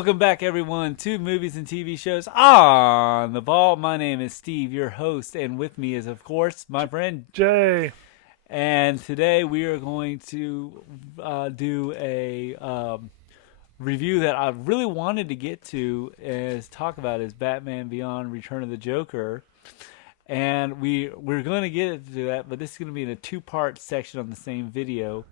Welcome back, everyone, to Movies and TV Shows on the Ball. My name is Steve, your host, and with me is, of course, my friend Jay. And today we are going to do a review that I really wanted to get to is talk about is Batman Beyond: Return of the Joker. And we're going to get into that, but this is going to be in a two-part section on the same video.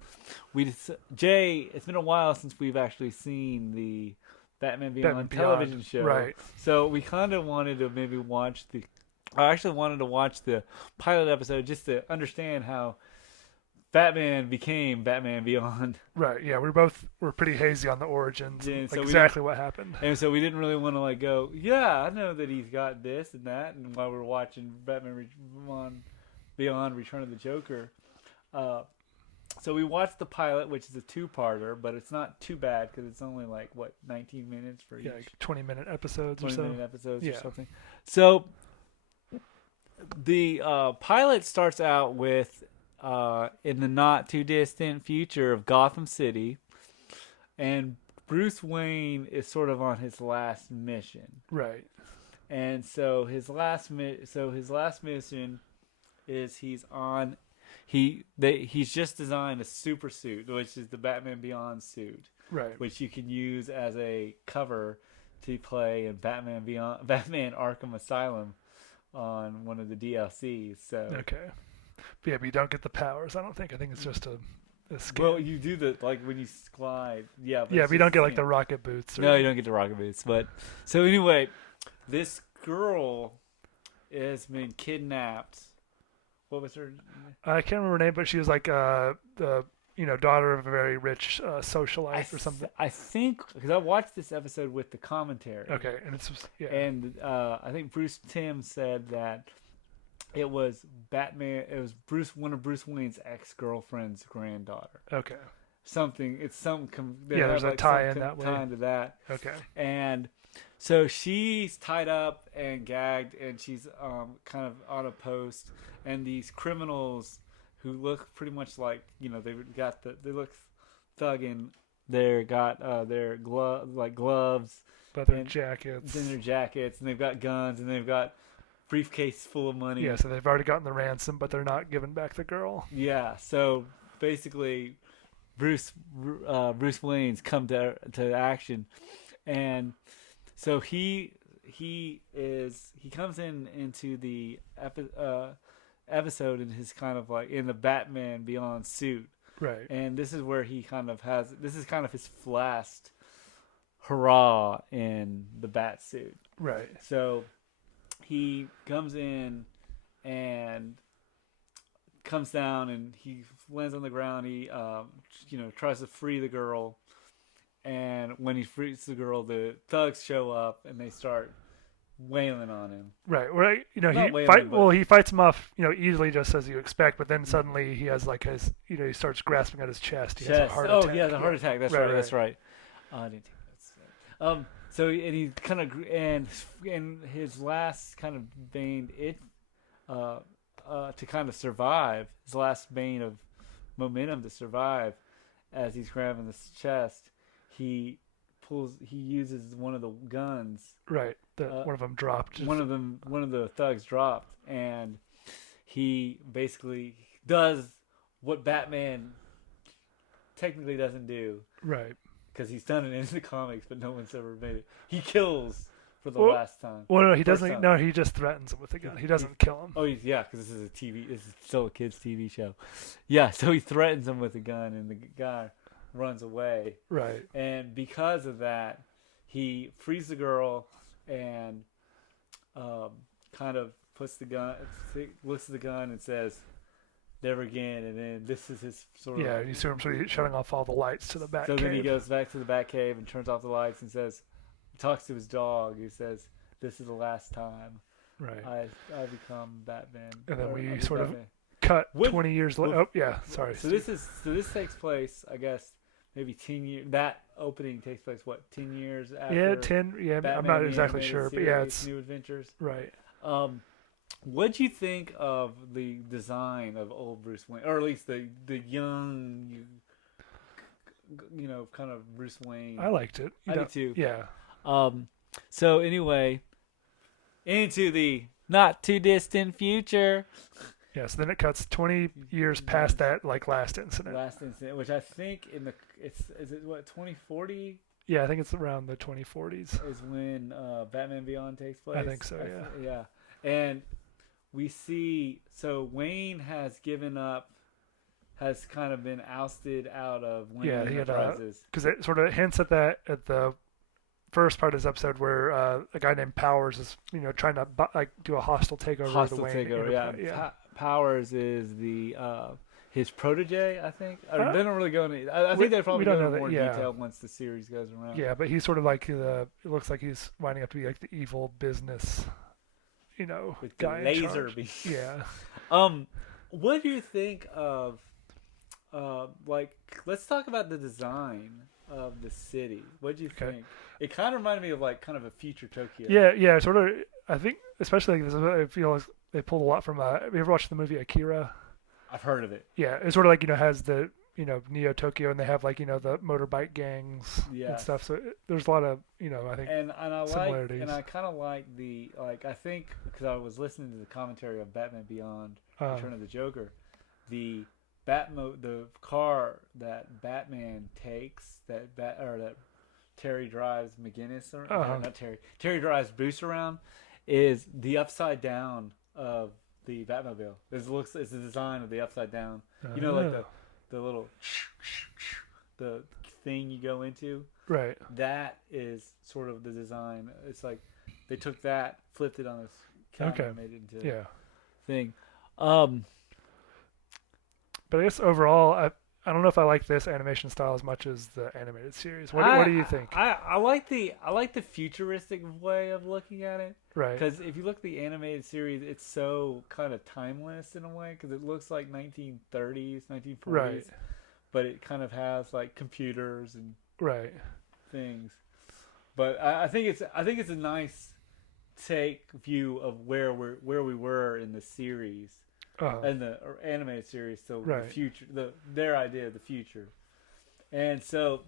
Jay, it's been a while since we've actually seen the Batman Beyond television show. Right. So we kind of wanted to maybe watch the. I actually wanted to watch the pilot episode just to understand how Batman became Batman Beyond. Right. Yeah, we're pretty hazy on the origins, And so exactly what happened. And so we didn't really want to go. Yeah, I know that he's got this and that. And while we're watching Batman Beyond: Return of the Joker. So we watched the pilot, which is a two-parter, but it's not too bad because it's only 19 minutes for each. Yeah, 20-minute episodes or so. 20-minute episodes or something. So the pilot starts out with in the not-too-distant future of Gotham City, and Bruce Wayne is sort of on his last mission. Right. And so his last mission is he's just designed a super suit, which is the Batman Beyond suit, right? Which you can use as a cover to play in Batman Arkham Asylum on one of the DLCs. So okay, but you don't get the powers. I think it's just a skin. Well, you do when you slide. Yeah. But you don't get the rocket boots. No, you don't get the rocket boots. But so anyway, this girl has been kidnapped. What was her? I can't remember her name, but she was the daughter of a very rich socialite or something. I think because I watched this episode with the commentary. Okay, and And I think Bruce Timm said that it was Batman. It was one of Bruce Wayne's ex-girlfriend's granddaughter. Okay. There's a tie in that way. Tie into that. Okay. And so she's tied up and gagged, and she's kind of on a post. And these criminals who look pretty much like they look thugging. They got their gloves, leather jackets, and they've got guns, and they've got briefcase full of money. Yeah, so they've already gotten the ransom, but they're not giving back the girl. Yeah, so basically, Bruce Wayne's come to action, and so he comes into the episode in his kind of in the Batman Beyond suit, right? And this is where he kind of his last hurrah in the bat suit, right? So he comes in and comes down and he lands on the ground. He tries to free the girl, and when he frees the girl, the thugs show up and they start wailing on him. Right. Well, he fights him off, easily just as you expect, but then suddenly he has his, he starts grasping at his chest. He has a heart attack. Oh, yeah, the heart attack. That's right. That's right. I didn't take that. So and he kind of and his last kind of bane to kind of survive, his last bane of momentum to survive, as he's grabbing his chest, he uses one of the guns. Right. One of them dropped. One of the thugs dropped, and he basically does what Batman technically doesn't do. Right. Because he's done it in the comics, but no one's ever made it. He kills for the last time. Well, no, he doesn't. Time. No, he just threatens him with a gun. He doesn't kill him. Oh, yeah, because this is still a kid's TV show. Yeah, so he threatens him with a gun, and the guy runs away. Right. And because of that, he frees the girl and kind of looks at the gun and says, "Never again." And then this is his sort of. Yeah, you see him sort of shutting off all the lights to the Batcave. So then he goes back to the Batcave and turns off the lights and talks to his dog. He says, "This is the last time right. I become Batman." And then we sort of cut 20 years later. Oh, yeah, sorry. So this takes place, I guess, maybe 10 years. That opening takes place, 10 years after? Yeah, 10. Yeah, Batman, I'm not exactly sure, but yeah, it's New Adventures. Right. What'd you think of the design of old Bruce Wayne, or at least the young kind of Bruce Wayne. I liked it. I did too. Yeah. So anyway, into the not too distant future. Yeah, so then it cuts 20 years past that last incident. Which I think is it what 2040? Yeah, I think it's around the 2040s. Is when Batman Beyond takes place. I think so. Yeah. And we see Wayne has given up, has kind of been ousted out of Wayne Enterprises. Because it sort of hints at that at the first part of this episode where a guy named Powers is trying to do a hostile takeover of the Wayne Enterprise. Yeah. Powers is the his protege, I think. They don't really go into. I think they probably go into more detail once the series goes around. Yeah, but he's sort of like it looks like he's winding up to be like the evil business, with guy the laser beam. Yeah. What do you think of let's talk about the design of the city. What do you think? It kind of reminded me of kind of a future Tokyo. Yeah, sort of. I think especially I feel like they pulled a lot from. Have you ever watched the movie Akira? I've heard of it. Yeah, it sort of has the Neo Tokyo, and they have the motorbike gangs and stuff. So there's a lot of I think similarities. And I kind of like the I think because I was listening to the commentary of Batman Beyond, Return of the Joker, the car that Batman takes that Terry drives McGinnis not Terry drives Bruce around is the upside down of the Batmobile. It's the design of the upside down. The little the thing you go into. Right. That is sort of the design. It's like they took that, flipped it on its counter, and made it into a thing. But I guess overall, I don't know if I like this animation style as much as the animated series. What do you think? I like the futuristic way of looking at it. Right. Because if you look at the animated series, it's so kind of timeless in a way because it looks like 1930s, 1940s. Right. But it kind of has computers and things. But I think it's a nice view of where we were in the series. And the animated series, so the future, their idea of the future, and so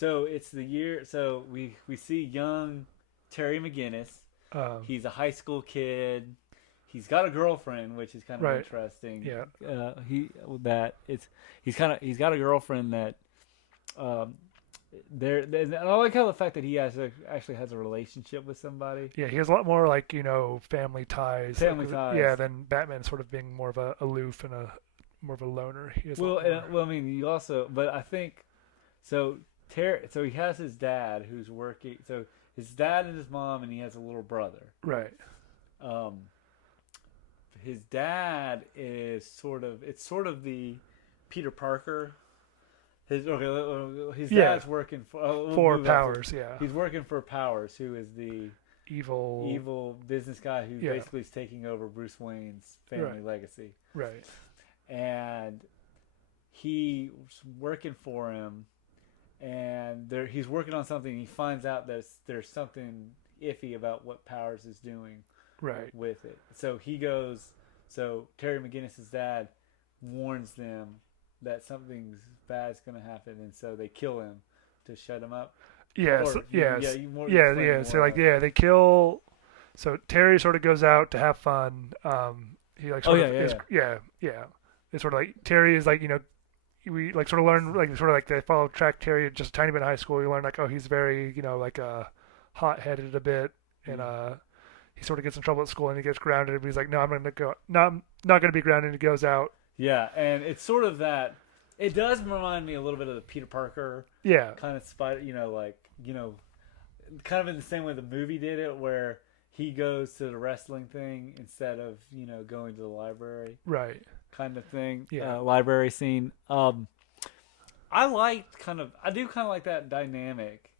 it's the year. So we see young Terry McGinnis. He's a high school kid. He's got a girlfriend, which is kind of interesting. Yeah. He's got a girlfriend that and I like how the fact that he actually has a relationship with somebody. Yeah, he has a lot more family ties. Ties. Yeah, than Batman sort of being more of a aloof and more of a loner. But I think so. So he has his dad who's working. So his dad and his mom, and he has a little brother. Right. His dad is sort of the Peter Parker. His dad's working for Powers. He's working for Powers, who is the evil business guy who basically is taking over Bruce Wayne's family legacy. Right. And he's working for him, and he's working on something. He finds out that there's something iffy about what Powers is doing. With it. So he goes. So Terry McGinnis' dad warns them that something's bad's going to happen, and so they kill him to shut him up. Yes. So they kill. So Terry sort of goes out to have fun. He It's sort of Terry is we sort of learn they follow track Terry just a tiny bit in high school. You learn he's very hot-headed a bit, and he sort of gets in trouble at school and he gets grounded. But he's like, no, I'm going to go. No, I'm not going to be grounded. And he goes out. Yeah, and it's sort of that. It does remind me a little bit of the Peter Parker. Kind of spider. Kind of in the same way the movie did it, where he goes to the wrestling thing instead of going to the library. Right. Kind of thing. Yeah. Library scene. I do kind of like that dynamic.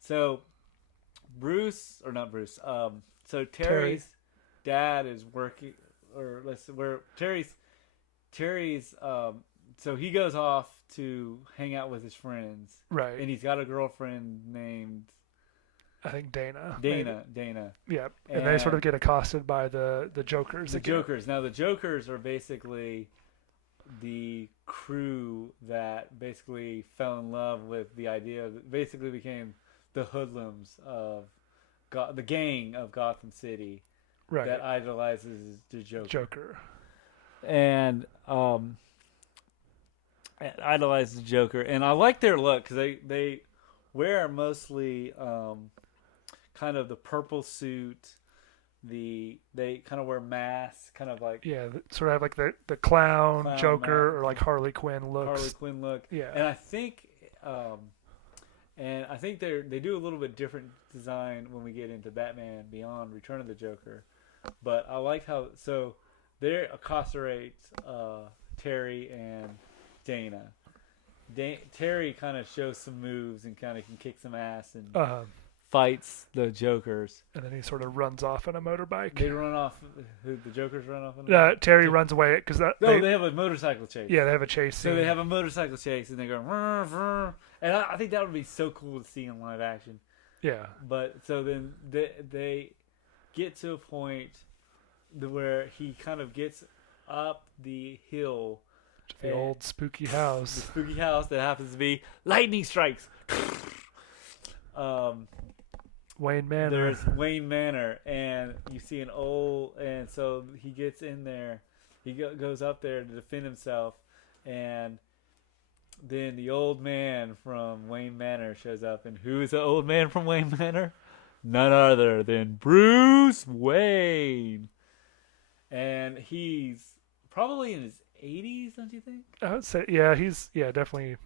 So so Terry's dad is working, Terry's so he goes off to hang out with his friends. Right. And he's got a girlfriend named, I think, Dana. Yeah. And they sort of get accosted by the Jokers. Jokers. Now the Jokers are basically the crew that basically fell in love with the idea, that basically became the hoodlums of the gang of Gotham City Right. that idolizes the Joker. And idolize the Joker, and I like their look because they wear mostly kind of the purple suit. They kind of wear masks, kind of like sort of have like the clown Joker mask, or like Harley Quinn looks. Harley Quinn look. Yeah, and I think they do a little bit different design when we get into Batman Beyond: Return of the Joker, but I like how they accostate Terry and Dana. Terry kind of shows some moves and kind of can kick some ass and fights the Jokers. And then he sort of runs off on a motorbike. They run off. The Jokers run off. Terry runs away because they have a motorcycle chase. Yeah, they have a chase scene. So they have a motorcycle chase and they go, rrr, rrr. And I think that would be so cool to see in live action. Yeah. But so then they get to a point where he kind of gets up the hill. The old spooky house. The spooky house that happens to be lightning strikes. Wayne Manor. There's Wayne Manor, and you see an old, and so he gets in there. He goes up there to defend himself, and then the old man from Wayne Manor shows up. And who is the old man from Wayne Manor? None other than Bruce Wayne. And he's probably in his 80s, don't you think? I would say, he's definitely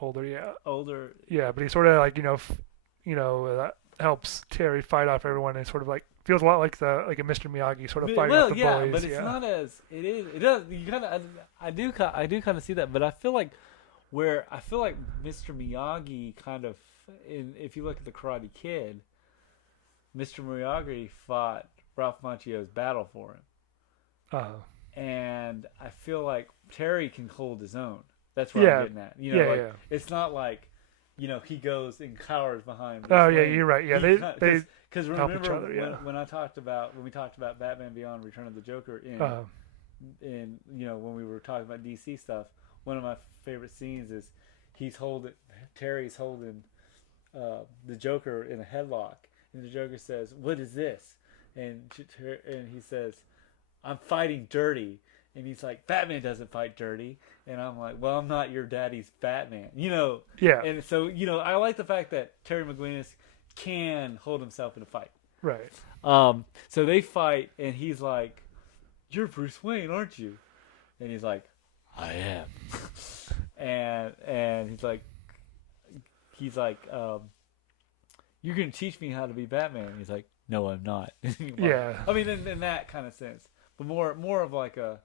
older. Yeah, older. Yeah, but he's sort of like that helps Terry fight off everyone, and sort of like feels a lot like a Mr. Miyagi sort of fighting off the bullies. But it's not as it is. It does. You kind of. I do kind of see that, but I feel like Mr. Miyagi kind of. If you look at the Karate Kid, Mr. Miyagi fought Ralph Macchio's battle for him. And I feel like Terry can hold his own. That's what I'm getting at. It's not like, he goes and cowers behind. You're right. Yeah, they because help remember each other, when we talked about Batman Beyond: Return of the Joker in when we were talking about DC stuff. One of my favorite scenes is Terry's holding the Joker in a headlock, and the Joker says, "What is this?" And he says, "I'm fighting dirty." And he's like, "Batman doesn't fight dirty." And I'm like, "Well, I'm not your daddy's Batman." Yeah. And so, I like the fact that Terry McGuinness can hold himself in a fight. Right. So they fight, and he's like, "You're Bruce Wayne, aren't you?" And he's like, "I am." and he's like, "You're going to teach me how to be Batman." And he's like, "No, I'm not." I mean, in that kind of sense. But more of like a,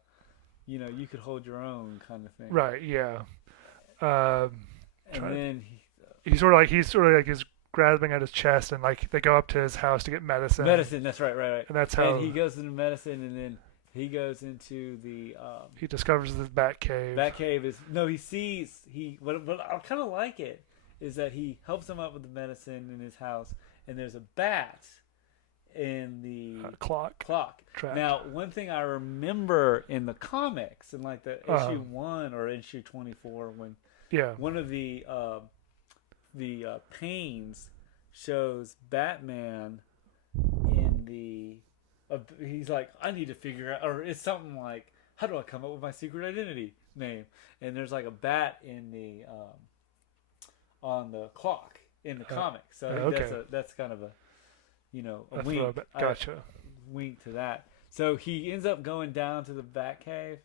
you could hold your own kind of thing. Right. Yeah. And then he's sort of like he's grabbing at his chest, and like they go up to his house to get medicine. Medicine. That's right. And that's how. And he goes into medicine, and then he goes into the. He discovers the Batcave. What I kind of like it is that he helps him up with the medicine in his house, and there's a bat in the clock. Track. Now, one thing I remember in the comics, in like the issue 1 or issue 24, when one of the panes shows Batman in the. He's like, "I need to figure out," or it's something like, "How do I come up with my secret identity name?" And there's like a bat in the on the clock in the comics. So that's kind of a. A wink. Gotcha. Wink to that. So he ends up going down to the Batcave.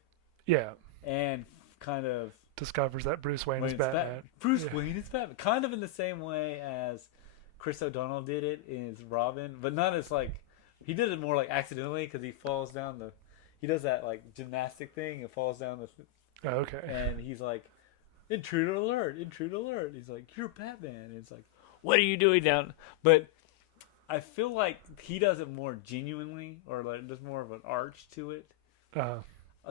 Yeah. And kind of discovers that Bruce Wayne is Batman. Wayne is Batman. Kind of in the same way as Chris O'Donnell did it in Robin, but not as like he did it more like accidentally because he falls down he does that like gymnastic thing and falls down okay. And he's like, intruder alert. He's like, "You're Batman." And it's like, "What are you doing down?" But I feel like he does it more genuinely, or like there's more of an arch to it.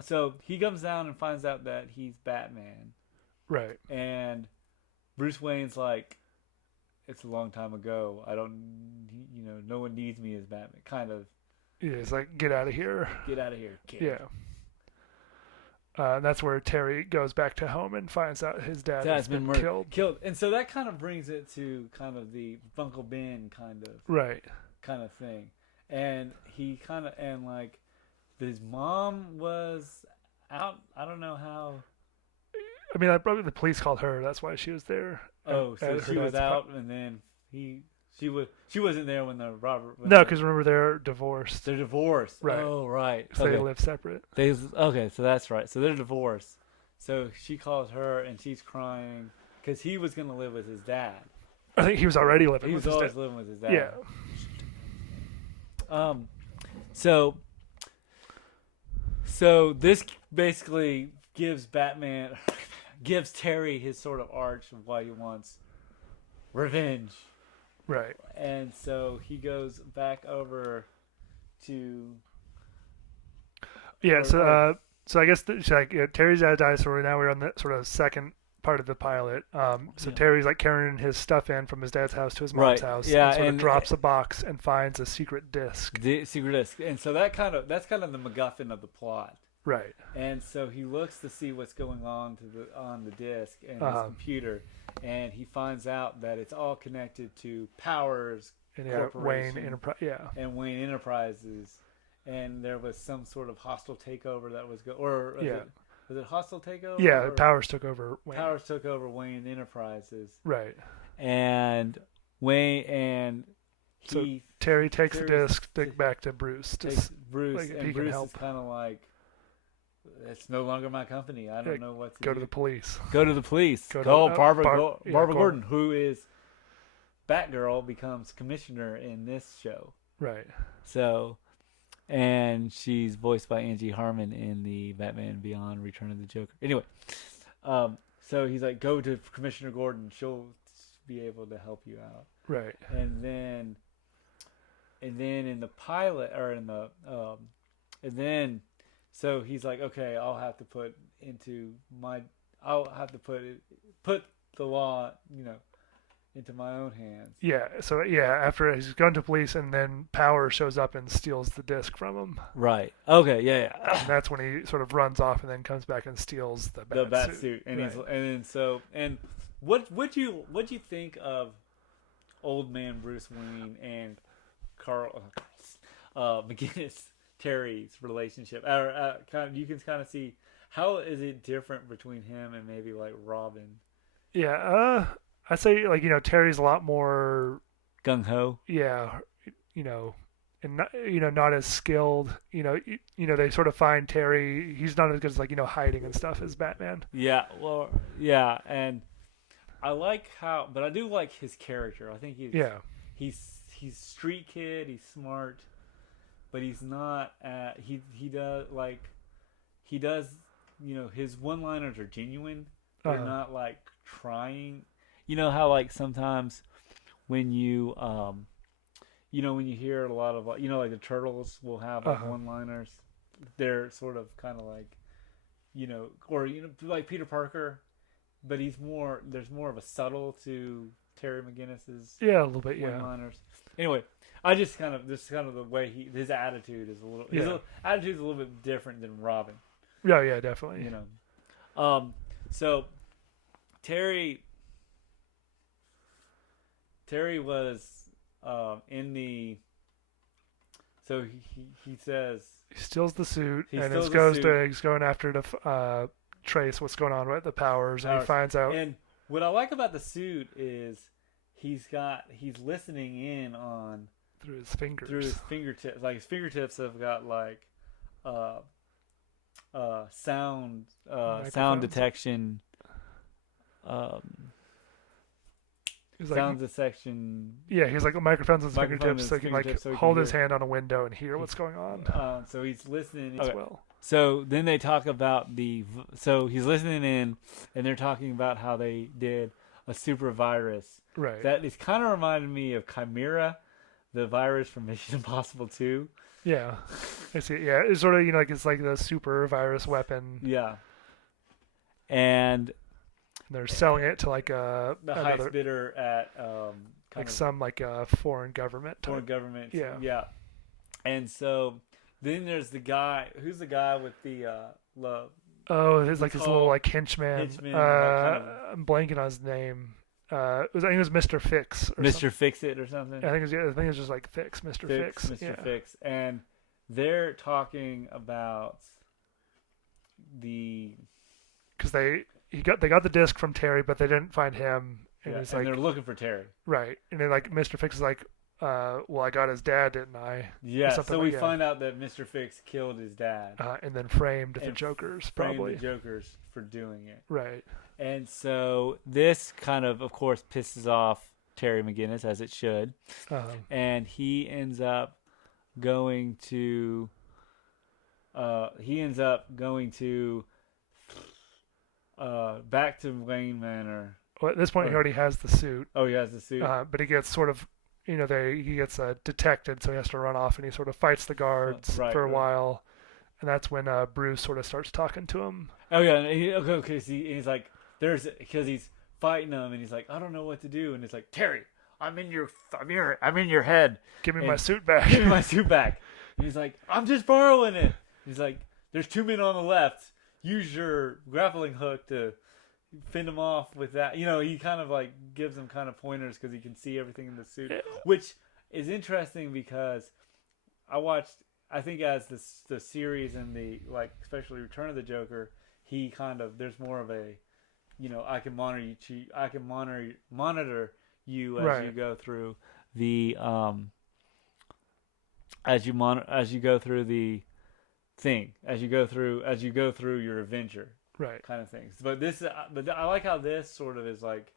So he comes down and finds out that he's Batman. Right. And Bruce Wayne's like, "It's a long time ago. I don't, no one needs me as Batman." Kind of. Yeah, it's like, "Get out of here. Get out of here, kid." Yeah. And that's where Terry goes back to home and finds out his dad has been murdered. Killed. And so that kind of brings it to kind of the Uncle Ben kind of thing. And he kind of, and like, his mom was out. I don't know how. I mean, probably the police called her. That's why she was there. Oh, so she was out, and then she wasn't there when the robber. No, because remember they're divorced. They're divorced. Right. Oh, right. So they live separate. Okay, so that's right. So they're divorced. So she calls her, and she's crying because he was going to live with his dad. I think he was already living with his dad. He was always living with his dad. Yeah. So this basically gives Terry his sort of arch of why he wants revenge. Right. And so he goes back over to. Yeah. So I guess Terry's dad dies. So now we're on the sort of second part of the pilot. Terry's like carrying his stuff in from his dad's house to his mom's house. Yeah. And sort of drops a box and finds a secret disc. And so that's kind of the MacGuffin of the plot. Right. And so he looks to see what's going on on the disc and his computer, and he finds out that it's all connected to Powers Wayne Enterprise. And Wayne Enterprises, and there was some sort of hostile takeover that was was it hostile takeover? Yeah, Powers took over. Powers took over Wayne Enterprises. Right. And Terry takes the disc back to Bruce. Takes Bruce, and Bruce is kind of like, it's no longer my company. I don't know what to do. Go to the police. Go to the police. Call Barbara Gordon, who is Batgirl, becomes commissioner in this show. Right. So, and she's voiced by Angie Harmon in the Batman Beyond Return of the Joker. Anyway, so he's like, go to Commissioner Gordon. She'll be able to help you out. Right. And then in the pilot, or in the, so he's like, okay, I'll have to put the law, into my own hands. Yeah. So after he's gone to police, and then Power shows up and steals the disc from him. Right. Okay. Yeah. And that's when he sort of runs off and then comes back and steals the bat suit. And what you think of old man Bruce Wayne and Carl McGinnis? Terry's relationship, you can kind of see how is it different between him and maybe like Robin. Yeah, I'd say Terry's a lot more gung ho. Yeah, and not as skilled. They sort of find Terry. He's not as good as hiding and stuff as Batman. Yeah, well, yeah, and I like but I do like his character. I think he's street kid. He's smart. But he's not. He does. His one-liners are genuine. They're not like trying. You know how like sometimes when you when you hear a lot of like the Turtles will have like one-liners. They're sort of kind of like or like Peter Parker, but there's more of a subtle to Terry McGinnis's a little bit one-liners. Anyway. This is kind of the way his attitude is a little bit different than Robin. Yeah, definitely. So Terry was in the. So he says he steals the suit and he's going after to trace what's going on with the Powers, and he finds out. And what I like about the suit is he's listening in on. Through his fingers. Through his fingertips. Like his fingertips have got like sound detection. Sound detection. Yeah, he's like microphones on his fingertips, so he can hold his hand on a window and hear what's going on. So he's listening as well. So then they talk about so he's listening in, and they're talking about how they did a super virus. Right. That is kind of reminded me of Chimera. The virus from Mission Impossible 2. Yeah, I see. Yeah, it's sort of it's like the super virus weapon. Yeah, and they're selling it to like the highest bidder at some foreign government. Yeah. And so then there's the guy. Who's the guy with the Oh, there's The like his little tall like henchman. henchman, like kind of I'm blanking on his name. I think it was Mr. Fix or something. Mr. Fix It or something. I think it's just like Fix, Mr. Fix. Mr. Yeah. Fix, and they're talking about the Because they got the disc from Terry, but they didn't find him, and yeah, it's and like they're looking for Terry. right, and then like Mr. Fix is like, well, I got his dad, didn't I? Yeah, something so like we that. find out that Mr. Fix killed his dad. And then framed the And Jokers, framed probably. the Jokers for doing it. Right. And so this kind of course, pisses off Terry McGinnis, as it should. And he ends up going to back to Wayne Manor. Well, at this point, he already has the suit. Oh, he has the suit. But he gets sort of, he gets detected, so he has to run off, and he sort of fights the guards for a while, and that's when Bruce sort of starts talking to him. Oh yeah, okay. He's like, because he's fighting him, and he's like, I don't know what to do, and it's like, Terry, I'm in your head. Give me my suit back. Give me my suit back. And he's like, I'm just borrowing it. He's like, there's 2 men on the left. Use your grappling hook to fend him off with that. He kind of like gives him kind of pointers because he can see everything in the suit, which is interesting because I think as the series and the like, especially Return of the Joker, he kind of, there's more of a, I can monitor you as you go through the as you go through the thing, as you go through your adventure, right, kind of things. But I like how this sort of is like,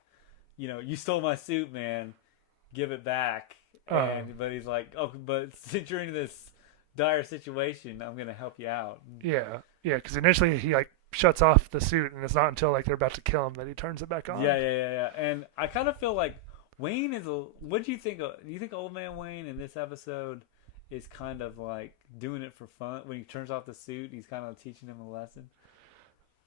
you stole my suit, man, give it back. But he's like, oh, but since you're in this dire situation, I'm gonna help you out. Yeah, because initially he like shuts off the suit, and it's not until like they're about to kill him that he turns it back on. Yeah. And I kind of feel like Wayne is what do you think? Do you think Old Man Wayne in this episode is kind of like doing it for fun? When he turns off the suit, he's kind of teaching him a lesson.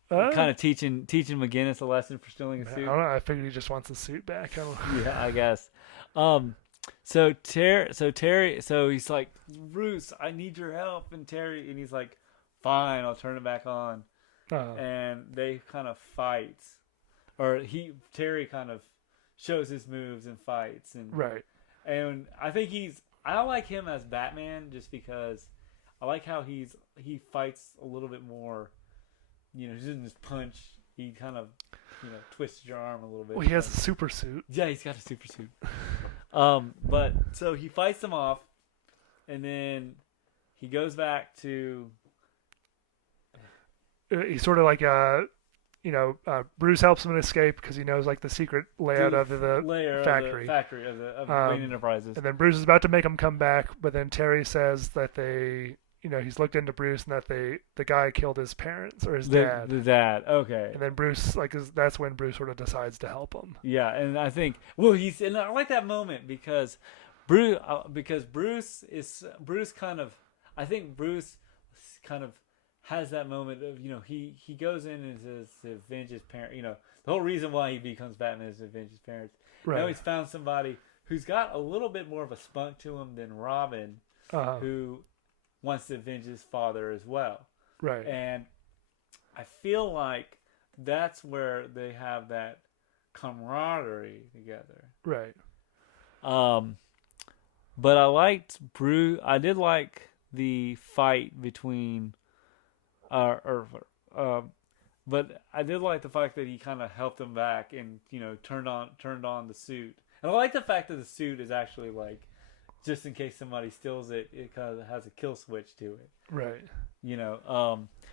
Kind of teaching McGinnis a lesson for stealing a suit. I don't know. I figured he just wants the suit back. Yeah, I guess. So he's like, Bruce, I need your help, and he's like, fine, I'll turn it back on. And they kind of fight, or Terry kind of shows his moves and fights, and right. And I think I like him as Batman just because I like how he fights a little bit more. He doesn't just punch. He kind of twists your arm a little bit. Well, he has a super suit. Yeah, he's got a super suit. But so he fights them off, and then he goes back to. He's sort of like Bruce helps him escape because he knows like the secret layout of the factory. Of Wayne Enterprises. And then Bruce is about to make him come back, but then Terry says that he's looked into Bruce and that the guy killed his parents or his dad. The dad, okay. And then Bruce that's when Bruce sort of decides to help him. Yeah, and I think and I like that moment because Bruce kind of has that moment of he goes in and says to avenge his parent. The whole reason why he becomes Batman is to avenge his parents. Right. Now he's found somebody who's got a little bit more of a spunk to him than Robin, who wants to avenge his father as well. Right. And I feel like that's where they have that camaraderie together. Right. But I liked Bruce. I did like the fight between, but I did like the fact that he kind of helped him back and turned on the suit. And I like the fact that the suit is actually like, just in case somebody steals it, it kind of has a kill switch to it. Right.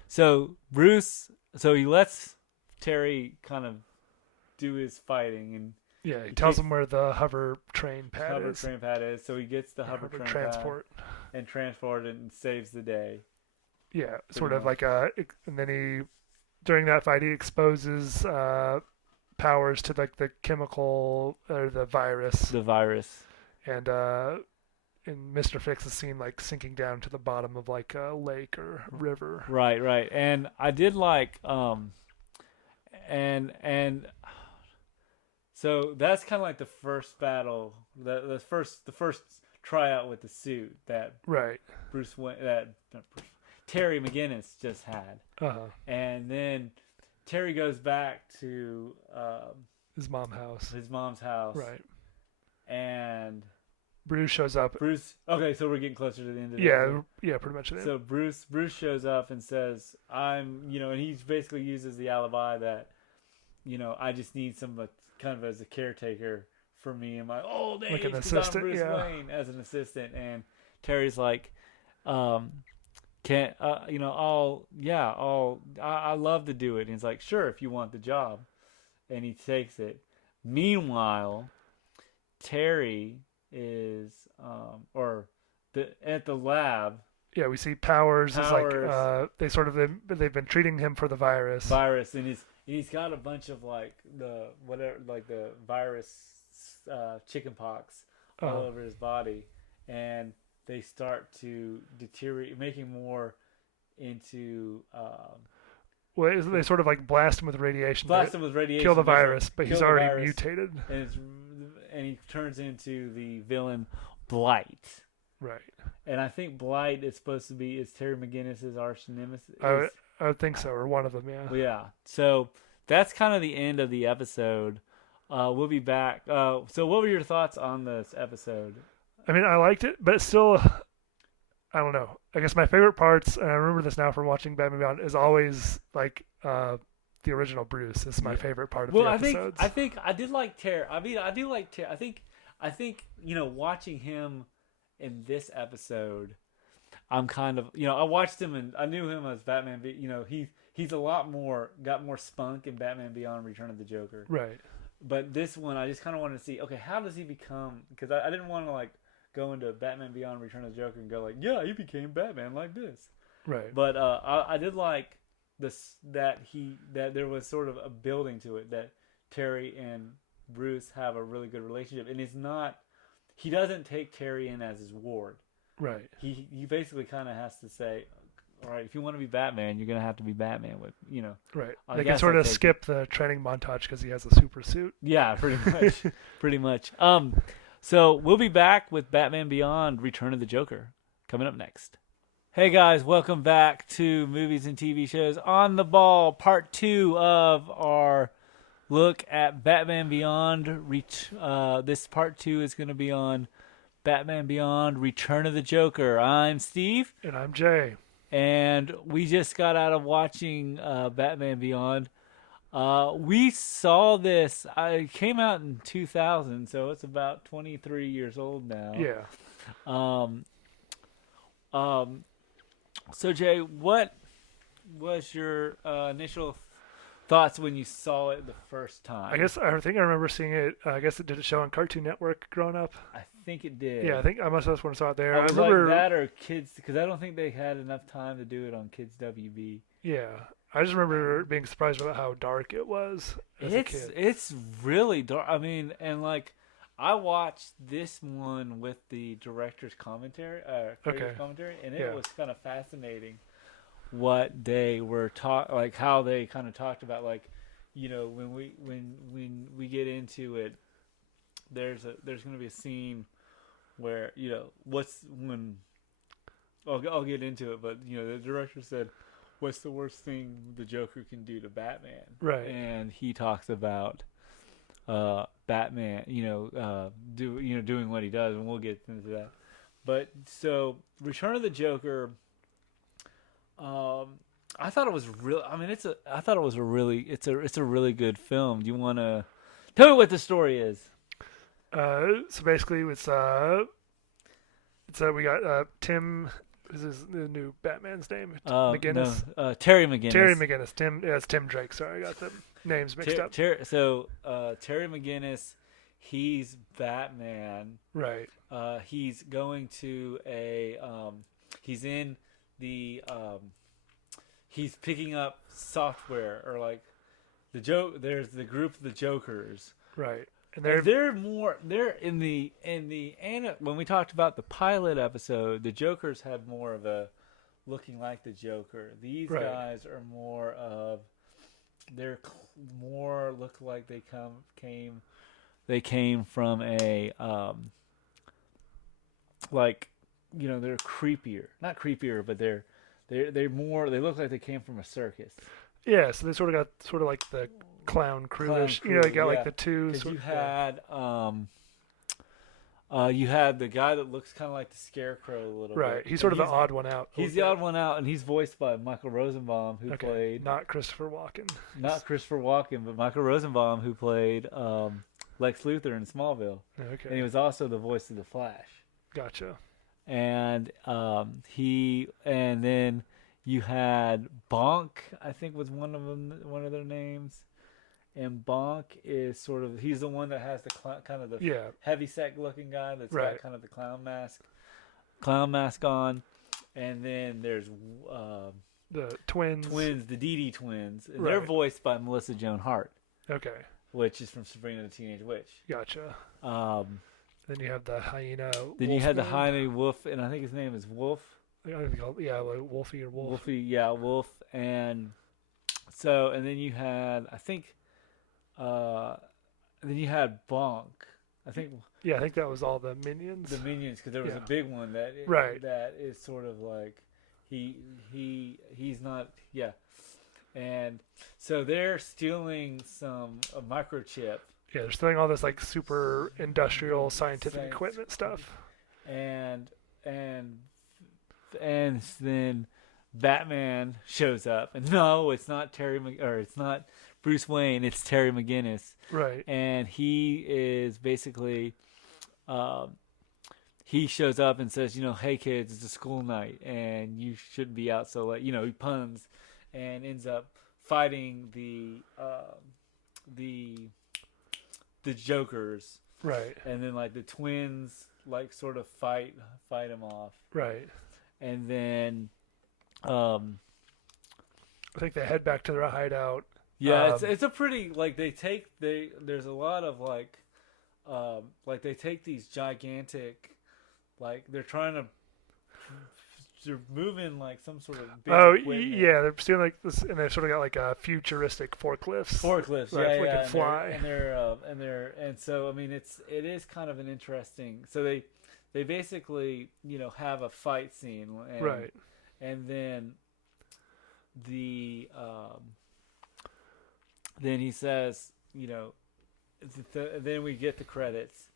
So Bruce, he lets Terry kind of do his fighting, and he tells him where the hover train pad is. So he gets the hover train transport pad and transport it and saves the day. Yeah, sort of like and then during that fight, he exposes powers to like the chemical or the virus. And Mr. Fix is seen like sinking down to the bottom of like a lake or river. Right. And I did like so that's kind of like the first battle, the first tryout with the suit that right. Terry McGinnis just had. Uh-huh. And then Terry goes back to His mom's house. Right. And Bruce shows up. Bruce. Okay, so we're getting closer to the end of the Yeah, episode. yeah, pretty much. So Bruce shows up and says, "I'm," and he basically uses the alibi that, I just need some kind of as a caretaker for me in my old age, like an 'cause assistant, I'm Bruce Wayne as an assistant. And Terry's like, "Can't, I love to do it." And he's like, "Sure, if you want the job," and he takes it. Meanwhile, Terry is at the lab. Yeah, we see Powers is like they've been treating him for the virus. And he's got a bunch of the virus chicken pox all over his body, and they start to deteriorate, making more into. They sort of blast him with radiation. Kill the virus, but he's already mutated. And he turns into the villain Blight. Right. And I think Blight is supposed to be Terry McGinnis' arch nemesis. I would think so, or one of them, yeah. Yeah. So that's kind of the end of the episode. We'll be back. So what were your thoughts on this episode? I mean, I liked it, but it's still, I don't know. I guess my favorite parts, and I remember this now from watching Batman Beyond, is always the original Bruce. This is my favorite part of the episodes. I think I did like Terry. I mean, I do like Terry. I think watching him in this episode, I'm kind of I watched him and I knew him as Batman. He's a lot more got more spunk in Batman Beyond: Return of the Joker. Right. But this one, I just kind of wanted to see. Okay, how does he become? Because I didn't want to go into Batman Beyond: Return of the Joker and go yeah, he became Batman like this. Right. But I did like this that there was sort of a building to it, that Terry and Bruce have a really good relationship, and he doesn't take Terry in as his ward. Right. He basically kind of has to say, all right, if you want to be Batman, you're gonna have to be Batman with Right. They can sort of skip the training montage because he has a super suit. Yeah, pretty much. So we'll be back with Batman Beyond: Return of the Joker coming up next. Hey guys, welcome back to Movies and TV Shows on the Ball, part 2 of our look at Batman Beyond. This part 2 is going to be on Batman Beyond: Return of the Joker. I'm Steve. And I'm Jay. And we just got out of watching Batman Beyond. We saw this. It came out in 2000, so it's about 23 years old now. Yeah. So Jay, what was your initial thoughts when you saw it the first time? I think I remember seeing it. I guess it did a show on Cartoon Network growing up. I think it did. Yeah, I think I must have when I saw it there. I was remember like that or Kids, because I don't think they had enough time to do it on Kids WB. Yeah, I just remember being surprised about how dark it was as a kid. It's really dark. I mean, and I watched this one with the director's commentary, commentary, and it was kind of fascinating what they were how they kind of talked about, when we get into it, there's going to be a scene where I'll get into it, but the director said, "What's the worst thing the Joker can do to Batman?" Right, and he talks about Batman, doing what he does, and we'll get into that. But so, Return of the Joker, I thought it was real. I mean, it's a really good film. Do you want to tell me what the story is? So basically, we got Tim. Is his the new Batman's name? McGinnis. No, Terry McGinnis. Terry McGinnis. It's Tim Drake. Sorry, I got the names mixed up. Terry McGinnis, he's Batman. Right. He's going to he's in the he's picking up software, or there's the group of the Jokers. Right. And they're in the when we talked about the pilot episode, the Jokers had more of a looking like the Joker. These guys are more of look like they came from a they're creepier, not creepier, but they're more. They look like they came from a circus. Yeah, so they sort of got sort of like the clown crew-ish. Clown You know, crew, you got like yeah. the two. Because Sort, you had the guy that looks kind of like the Scarecrow a little right. bit. He's sort of And the odd one out. He's the odd one out, and he's voiced by Michael Rosenbaum, who played not Christopher Walken. not Christopher Walken, but Michael Rosenbaum, who played Lex Luthor in Smallville, Okay. and he was also the voice of the Flash. Gotcha. And and then you had Bonk, I think was one of their names. And Bonk is sort of, he's the one that has the kind of the heavy set looking guy that's got kind of the clown mask on. And then there's the twins, the Dee twins, and they're voiced by Melissa Joan Hart. Okay. Which is from Sabrina the Teenage Witch. Gotcha. Then you have the hyena. Then you had the hyena wolf, and I think his name is Wolf. Like Wolfie or Wolf. Wolfie, yeah, Wolf. And so, and then you had, I think, then you had Bonk. I think that was all the minions. The minions, because there was a big one that is sort of like he's not and so they're stealing a microchip. Yeah, they're stealing all this like super industrial scientific equipment stuff. And then Batman shows up, and no, it's not it's not Bruce Wayne, it's Terry McGinnis. Right. And he is basically, he shows up and says, hey kids, it's a school night, and you shouldn't be out so late. He puns, and ends up fighting the Jokers. Right. And then like the twins like sort of fight him off. Right. And then, I think they head back to their hideout. Yeah, it's a pretty like there's a lot of like they take these gigantic, like they're moving like some sort of big equipment. Yeah, they're doing like this, and they've sort of got like a futuristic forklifts. Right, can fly. And so I mean it is kind of an interesting. So they basically have a fight scene, and, right, and then then he says, then we get the credits,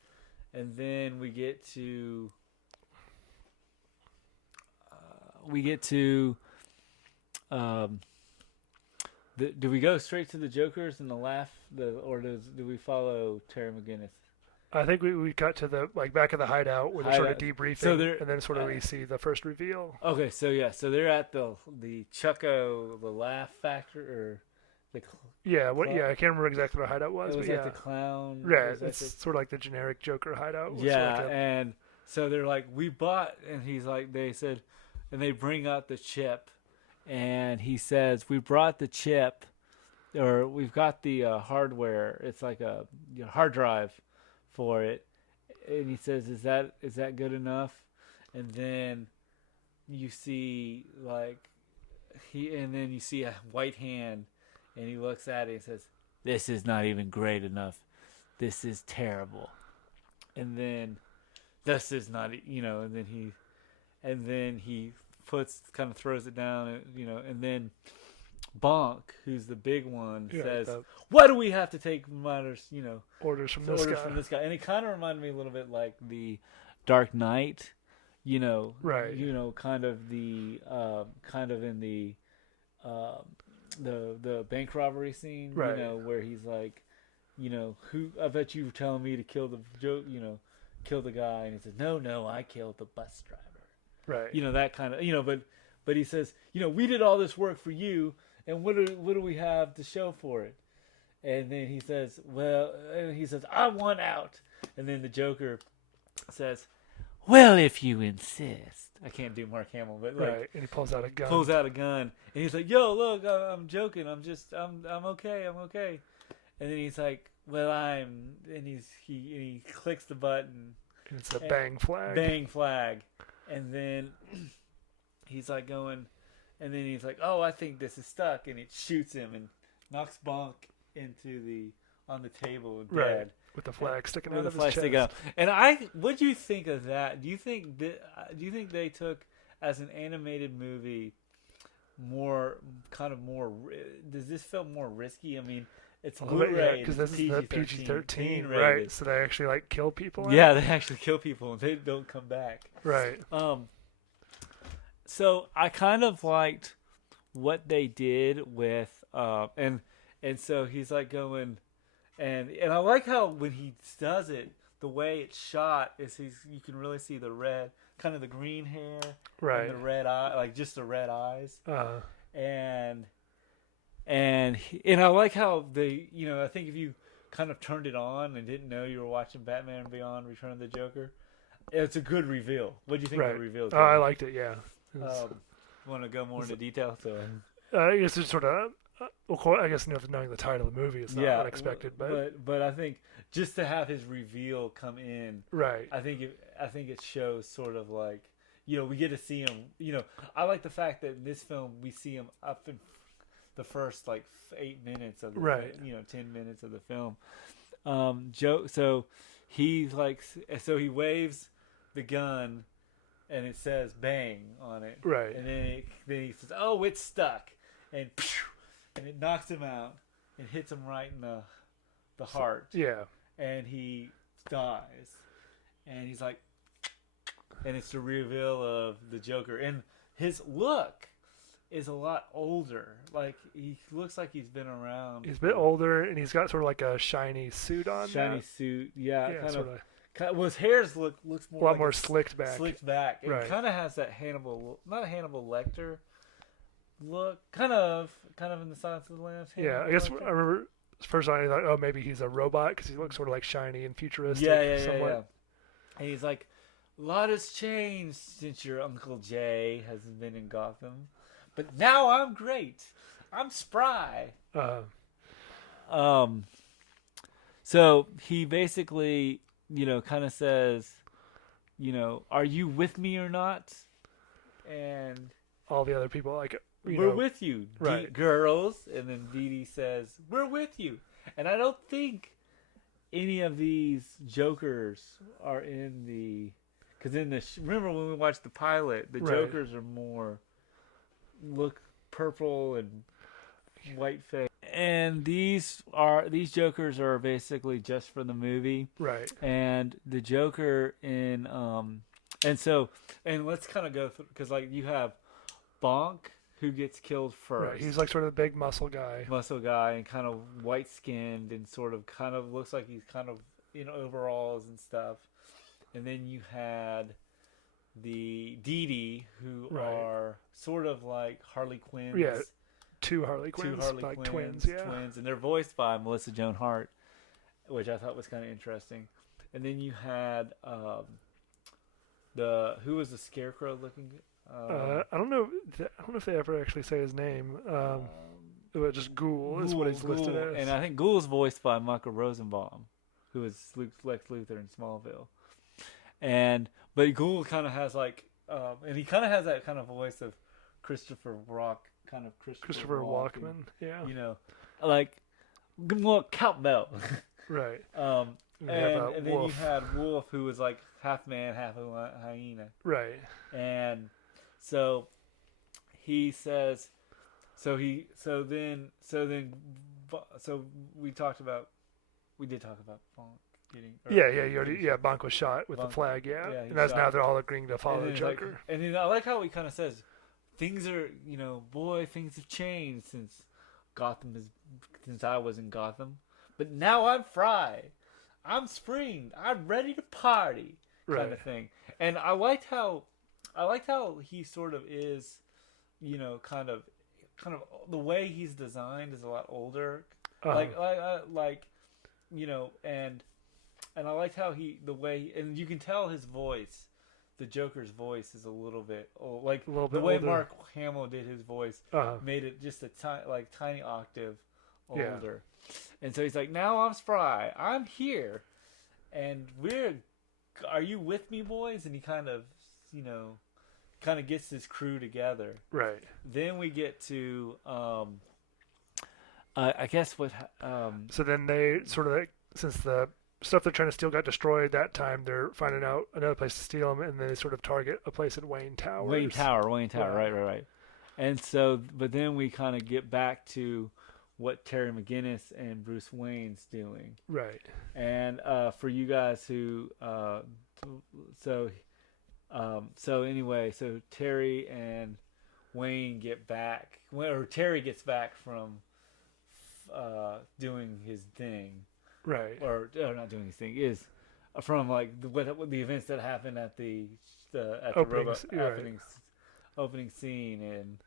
and then we get to do we go straight to the Jokers and the laugh, or do we follow Terry McGinnis? I think we cut to the back of the hideout where they're sort of debriefing, and then sort of we see the first reveal. Okay, so they're at the Chucko, the Laugh Factory, or the I can't remember exactly what hideout was. It was but like the clown. Right, it's sort of like the generic Joker hideout. Yeah, and so they're like, we bought, and he's like, they said, and they bring out the chip, and he says, we brought the chip, or we've got the hardware. It's like a hard drive for it, and he says, is that good enough? And then you see you see a white hand, and he looks at it and says, this is not even great enough, this is terrible. And then this is not, and then he kind of throws it down, and then Bonk, who's the big one, says, "Why do we have to take orders from this guy?" And it kind of reminded me a little bit like the Dark Knight, right? Kind of in the bank robbery scene, right? Where he's like, who? I bet you were telling me to kill the kill the guy, and he says, "No, I killed the bus driver." Right. That kind of, but he says, we did all this work for you, and what do we have to show for it? And then he says, I want out. And then the Joker says, well, if you insist. I can't do Mark Hamill, but right. And he pulls out a gun. And he's like, yo, look, I'm joking. I'm okay. And then he's like, well, and he clicks the button. And it's a bang flag. Bang flag. And then he's like going, and then he's like, oh, I think this is stuck. And it shoots him and knocks Bonk on the table and dead. With the flag sticking out of his chest. And what do you think of that? Do you think they took, as an animated movie, more kind of more. Does this feel more risky? I mean, it's A little bit, yeah, Blu-ray. because It's this is the PG-13, PG-13 right? rated. So they actually like kill people. Yeah, they actually kill people and they don't come back. Right. So I kind of liked what they did with and so he's like going and I like how when he does it, the way it's shot is you can really see the red, kind of the green hair, Right. and the red eye, like just the red eyes, Uh, and and I like how they, I think if you kind of turned it on and didn't know you were watching Batman Beyond: Return of the Joker, it's a good reveal. What do you think of right. the reveal? Oh, I liked it. Yeah. It was- Want to go more into detail? So I guess it's sort of. Well, I guess knowing the title of the movie is not unexpected, but I think just to have his reveal come in, right. I think it shows sort of like, we get to see him. I like the fact that in this film we see him up in the first like 8 minutes of the Right. 10 minutes of the film. Joe, so he he waves the gun, and it says "bang" on it, Right. and then he says, "Oh, it's stuck," and it knocks him out and hits him right in the heart, Yeah. and he dies, and he's like, and it's the reveal of the Joker, and his look is a lot older. Like he looks like he's been around. He's a bit older, and he's got sort of like a shiny suit on. Shiny suit, yeah, Yeah, well, his hair's looks more a lot like more slicked back. Slicked back. It Right. kind of has that not a Hannibal Lecter look, kind of in the Silence of the Lambs. Yeah, I guess I remember first time I thought, oh, maybe he's a robot because he looks sort of like shiny and futuristic. Yeah. And he's like, a lot has changed since your Uncle Jay has been in Gotham, but now I'm great. I'm spry. So he basically, kind of says, are you with me or not? And all the other people like we're with you, right. girls. And then Dee Dee says, we're with you. And I don't think any of these Jokers are in the... Because remember when we watched the pilot, the Right. Jokers are more... look purple and white face. And these Jokers are basically just for the movie. Right. And the Joker in... And let's kind of go through... Because you have Bonk, who gets killed first. Right. He's like sort of the big muscle guy. And kind of white skinned and kind of looks like he's kind of in overalls and stuff. And then you had the Dee Dee, who Right. are sort of like Harley Quinns. Yeah, two Harley Quinns, like twins, yeah. Twins, and they're voiced by Melissa Joan Hart, which I thought was kind of interesting. And then you had who was the Scarecrow looking? I don't know. I don't know if they ever actually say his name. But just Ghoul is what he's listed as. And I think Ghoul is voiced by Michael Rosenbaum, who is Lex Luthor in Smallville. But Ghoul kind of has and he kind of has that kind of voice of Christopher Walken, yeah. Count Bell. Right. And then you had Wolf, who was like half man, half a hyena. Right. And so he says, so we did talk about Bonk getting. Bonk was shot with the flag, Yeah, and that's shot. now they're all agreeing to follow the Joker. And then I like how he kind of says, things are, things have changed since I was in Gotham, but now I'm Fry. I'm spring. I'm ready to party, kind of thing. And I liked how he sort of is, kind of the way he's designed is a lot older, and I liked how and you can tell his voice, the Joker's voice is a little bit old, the way older. Mark Hamill did his voice made it just a tiny octave older. And so he's like, now I'm spry. I'm here. And are you with me, boys? And he kind of gets his crew together. Right. Then we get to, I guess what... so then they sort of, since the stuff they're trying to steal got destroyed that time, they're finding out another place to steal them, and they sort of target a place in Wayne Towers. Wayne Tower, right. And so, but then we kind of get back to what Terry McGinnis and Bruce Wayne's doing. Right. And for you guys who, so anyway, so Terry and Wayne get back, or Terry gets back from doing his thing, Right. or not doing his thing, is from like what the events that happened at the opening scene, and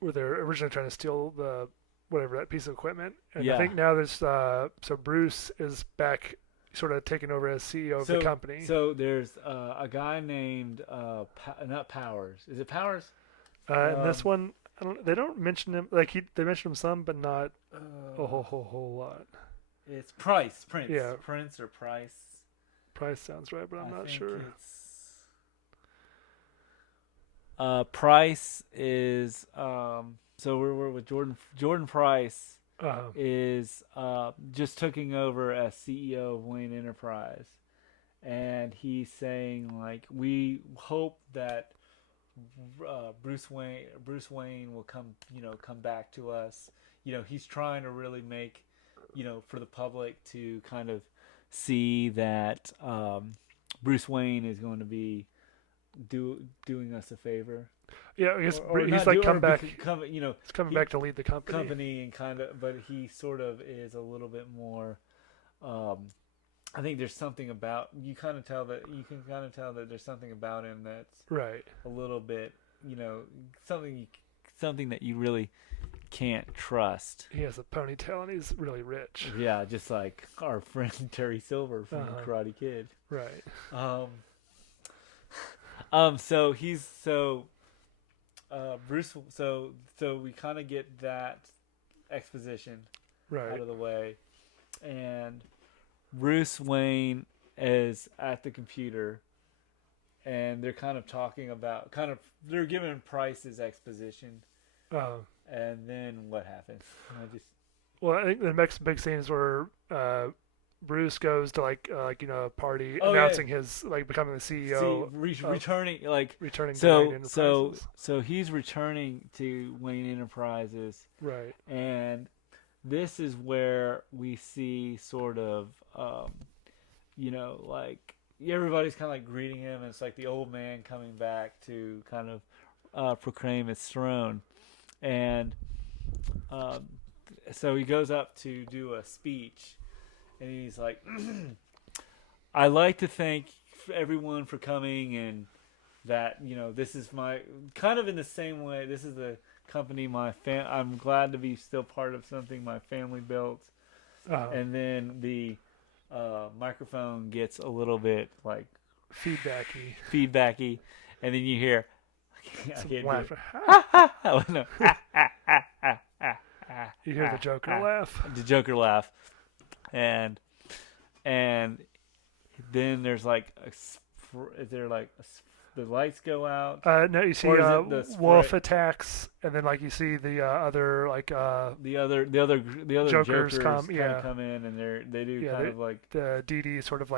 where they're originally trying to steal the whatever that piece of equipment, and Yeah. I think now there's so Bruce is back, sort of taking over as CEO of the company. So there's a guy named not Powers. Is it Powers? And this one, they don't mention him. Like they mention him some, but not a whole lot. It's Prince. Yeah. Prince or Price. Price sounds right, but I'm not sure. Price is so we're with Jordan Price is just taking over as CEO of Wayne Enterprise, and he's saying like we hope that Bruce Wayne will come back to us. He's trying to really make for the public to kind of see that Bruce Wayne is going to be doing us a favor. Yeah, I guess or he's like come back. He's coming back to lead the company. And kind of, but he sort of is a little bit more. I think there's something about you can kind of tell that there's something about him that's right. A little bit, something that you really can't trust. He has a ponytail and he's really rich. Yeah, just like our friend Terry Silver from Karate Kid. Right. Bruce. So we kind of get that exposition right out of the way, and Bruce Wayne is at the computer, and they're kind of talking about they're giving Price's exposition. And then what happens? I think the next big scene is where Bruce goes to a party announcing his becoming the CEO. Returning to Wayne Enterprises. So he's returning to Wayne Enterprises. Right. And this is where we see sort of everybody's kind of like greeting him, and it's like the old man coming back to kind of proclaim his throne. And so he goes up to do a speech, and he's like, I'd like to thank everyone for coming, and that, this is my, kind of in the same way, this is the company I'm glad to be still part of something my family built. And then the microphone gets a little bit like feedbacky, and then you hear, I can't laughter. Oh, no. You hear the Joker laugh. The Joker laugh, and then there's the lights go out. No, you see Wolf attacks, and then you see the other the other Jokers come in, and they do kind of like the DD sort of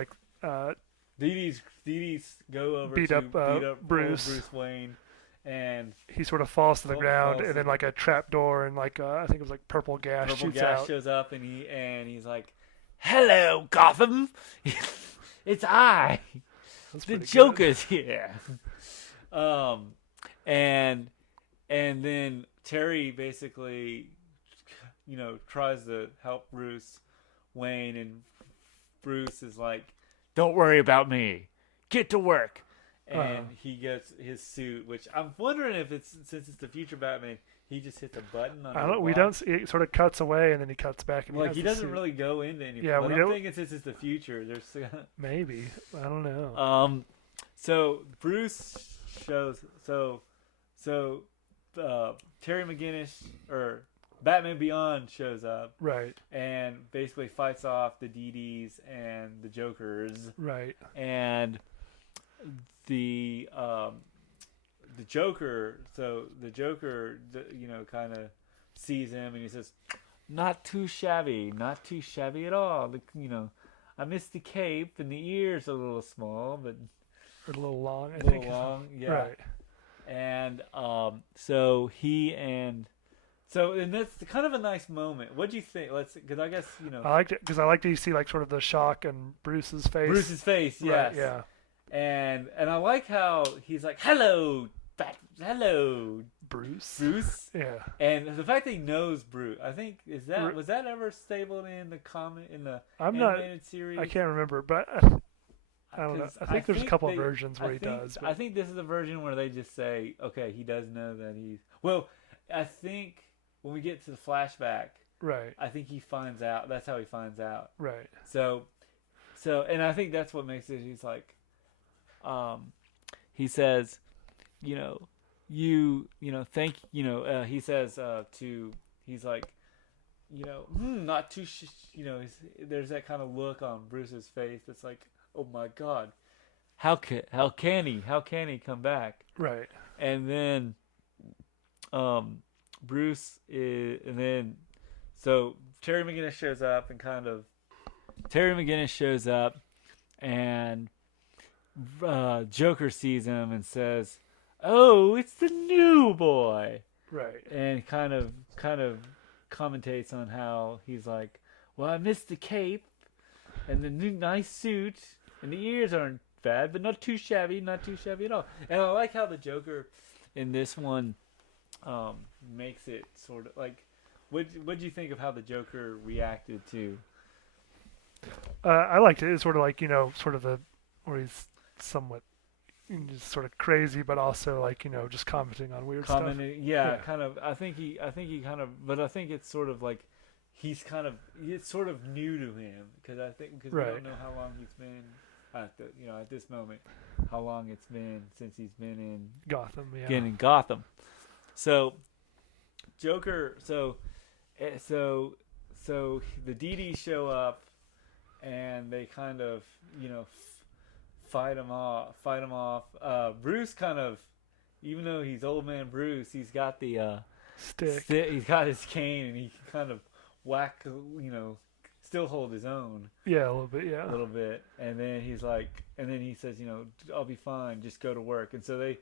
DD's go over beat up Bruce Wayne. And he sort of falls to the ground, and then a trap door, and I think it was purple gas shows up, and he's like, "Hello, Gotham, it's I, the Joker's here." And then Terry basically, tries to help Bruce Wayne, and Bruce is like, "Don't worry about me, get to work." And he gets his suit, which I'm wondering if since it's the future Batman, he just hits a button on. I don't. We don't. It sort of cuts away, and then he cuts back. And he doesn't really go into anything. Yeah, I'm thinking since it's the future, there's maybe, I don't know. So Bruce shows. So Terry McGinnis or Batman Beyond shows up, right, and basically fights off the DDs and the Jokers, right, and the Joker, kind of sees him, and he says, not too shabby at all. I missed the cape, and the ears a little small, but a little long. Yeah. Right. And and that's kind of a nice moment. What do you think? Because I guess I liked it because I like to see like sort of the shock in Bruce's face. Bruce's face, Right, yes, yeah. and I like how he's like, "Hello, hello, Bruce. Bruce," Yeah. and the fact that he knows Bruce. I think Ru- was that ever stapled in the I'm not. animated series? I can't remember, but I don't know. 'Cause I think there's a couple of they- versions where I he think, does. I But think this is a version where they just say, "Okay, he does know that he's." Well, I think when we get to the flashback, right, I think he finds out. That's how he finds out. right, So, and I think that's what makes it. He's like, he says, you know, thank, he says he's like, not too, there's that kind of look on Bruce's face that's like, oh my God, how can he come back? right. And then, Bruce is, and then, so Terry McGinnis shows up and and Joker sees him and says, "Oh, it's the new boy," Right. and kind of commentates on how he's like, "Well, I missed the cape and the new nice suit, and the ears aren't bad, but not too shabby at all." And I like how the Joker in this one makes it sort of like, what do you think of how the Joker reacted to? I liked it. It's sort of like sort of where he's somewhat just sort of crazy, but also like just commenting on weird stuff. Yeah, kind of. I think he kind of, but I think it's sort of like it's sort of new to him because we Right. don't know how long he's been at this moment, how long it's been since he's been in Gotham. Yeah. again in Gotham. So Joker, so the DDs show up and they kind of fight him off. Bruce kind of, even though he's old man Bruce, he's got the Stick. he's got his cane and he can kind of whack, still hold his own Yeah, a little bit. Yeah. a little bit. And then he's like, and then he says, I'll be fine, just go to work. And so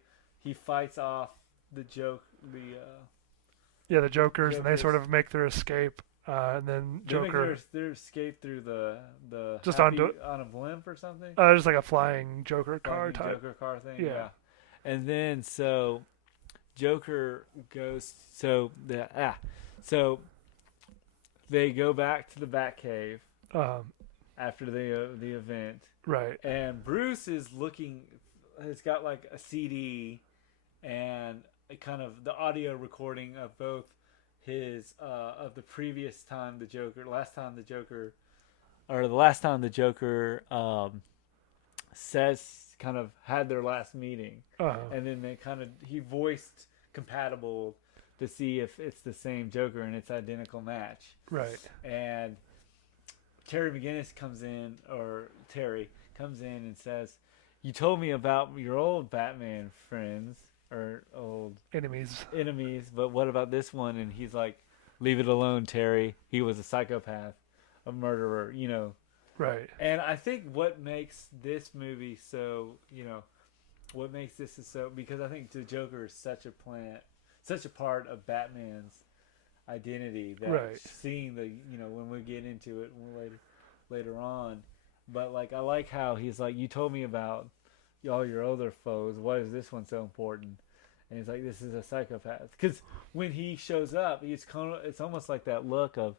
he fights off the Yeah, the Jokers, and they Jokers. sort of make their escape, and then they make Joker their escape through the Just happy, onto- on a blimp or something. just like a flying Joker car Flying type. Joker car thing. Yeah. Yeah. And then so Joker goes so they go back to the Batcave after the event, Right. and Bruce has got like a CD and a kind of the audio recording of both his of the previous time the last time the Joker says kind of had their last meeting, and then he voiced compatible to see if it's the same Joker and it's identical match. Right. And Terry comes in and says, "You told me about your old Batman friends or old Enemies. enemies, but what about this one?" And he's like, "Leave it alone, Terry. He was a psychopath, a murderer, Right. And I think what makes this movie because I think the Joker is such a part of Batman's identity that Right. seeing when we get into it later on, but like I like how he's like, "You told me about all your other foes. Why is this one so important?" And he's like, "This is a psychopath." Because when he shows up, it's almost like that look of,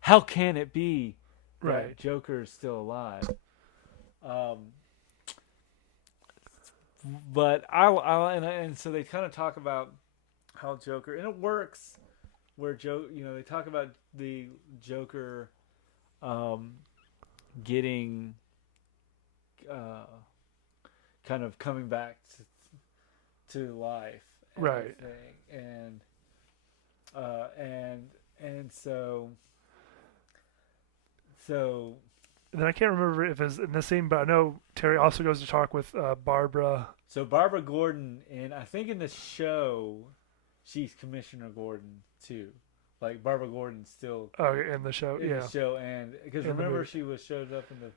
"How can it be that Right. Joker's still alive?" But and so they kind of talk about how Joker, and it works where they talk about the Joker getting kind of coming back to life, and Right. everything. And so And then I can't remember if it's in the scene, but I know Terry also goes to talk with Barbara. so Barbara Gordon, and I think in the show she's Commissioner Gordon too. Like Barbara Gordon's still Oh, in the show. in Yeah. the show, and because In the remember movie. she showed up in the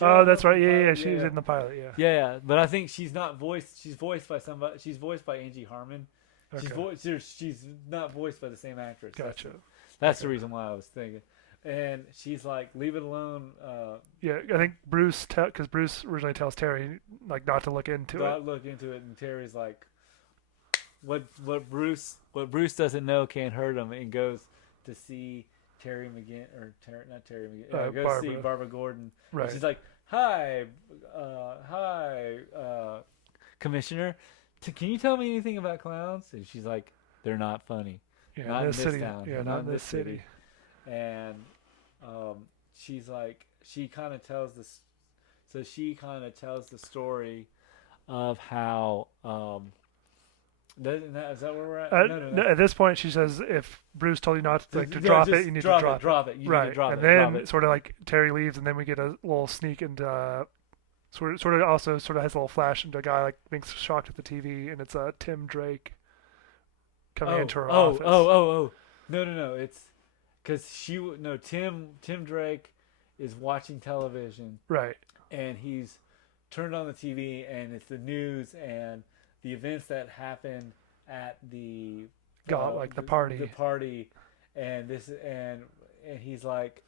Oh, that's right. Yeah, pilot? she was in the pilot. Yeah. Yeah, but I think she's not voiced. She's voiced by somebody. She's voiced by Angie Harmon. Okay. She's not voiced by the same actress. Gotcha. That's the reason why I was thinking. And she's like, leave it alone. Yeah, I think Bruce, because Bruce originally tells Terry like not to look into it. Not look into it, and Terry's like, what Bruce doesn't know can't hurt him, and goes to see Terry McGinn not Terry McGinn. Goes to see Barbara Gordon. Right. And she's like, hi, Commissioner. Can you tell me anything about clowns? And she's like, they're not funny. Yeah, not in this city. town. Yeah, not in this city. And she's like, she kind of tells this. So she kind of tells the story of how. Is that where we're at? No. At this point, she says, if Bruce told you not to, to drop it, you need to drop it. You right. need to drop and it. then sort of like Terry leaves, and then we get a little sneak into. Sort of also has a little flash into a guy like being shocked at the TV, and it's Tim Drake coming into her office. No. It's because Tim Drake is watching television. Right. And he's turned on the TV, and it's the news and the events that happened at the the party. The party, and he's like,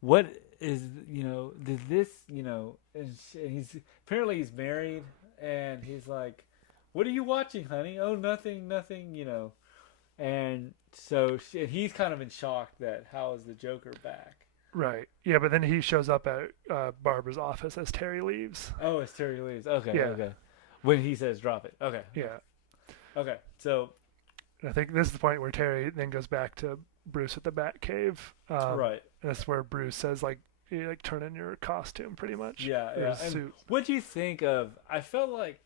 what is did this and he's apparently he's married, and he's like, what are you watching, honey? Oh, nothing, and so he's kind of in shock that how is the Joker back. Right. Yeah, but then he shows up at Barbara's office as Terry leaves. Oh, as Terry leaves. Okay. Yeah. Okay. When he says drop it. Okay. Yeah. Okay. So I think this is the point where Terry then goes back to Bruce at the Batcave. Right. And that's where Bruce says turn in your costume pretty much. Yeah. And what do you think of? I feel like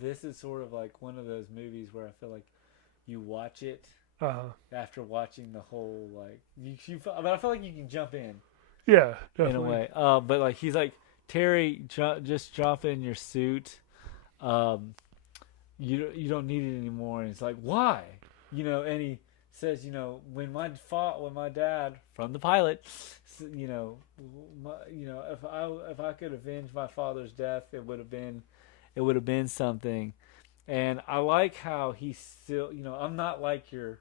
this is sort of like one of those movies where I feel like you watch it after watching the whole but I feel like you can jump in. Yeah, definitely. In a way. But like he's like, Terry, just drop in your suit. You don't need it anymore. And it's like, why? And he says, when my dad from the pilot, if I could avenge my father's death, it would have been something. And I like how he's still, I'm not like your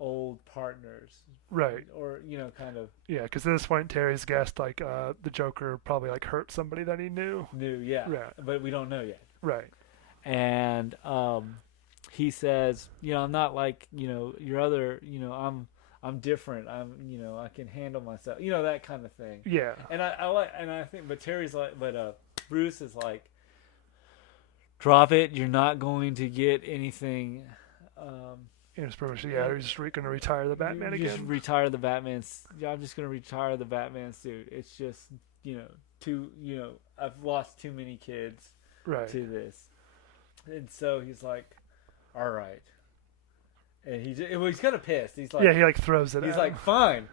old partners. Right. Or, kind of. Yeah, because at this point, Terry's guessed, the Joker probably, hurt somebody that he knew. Yeah. Right. But we don't know yet. Right. And he says, I'm not like, your other, I'm different. I can handle myself. That kind of thing. Yeah. And I think, but Terry's like, Bruce is like, drop it. You're not going to get anything. It's pretty much, he's just going to retire the Batman again. Just retire the Batman. I'm just going to retire the Batman suit. It's just, I've lost too many kids to this. And so he's like, all right. And he's kind of pissed. He's like, he throws it. He's like, fine.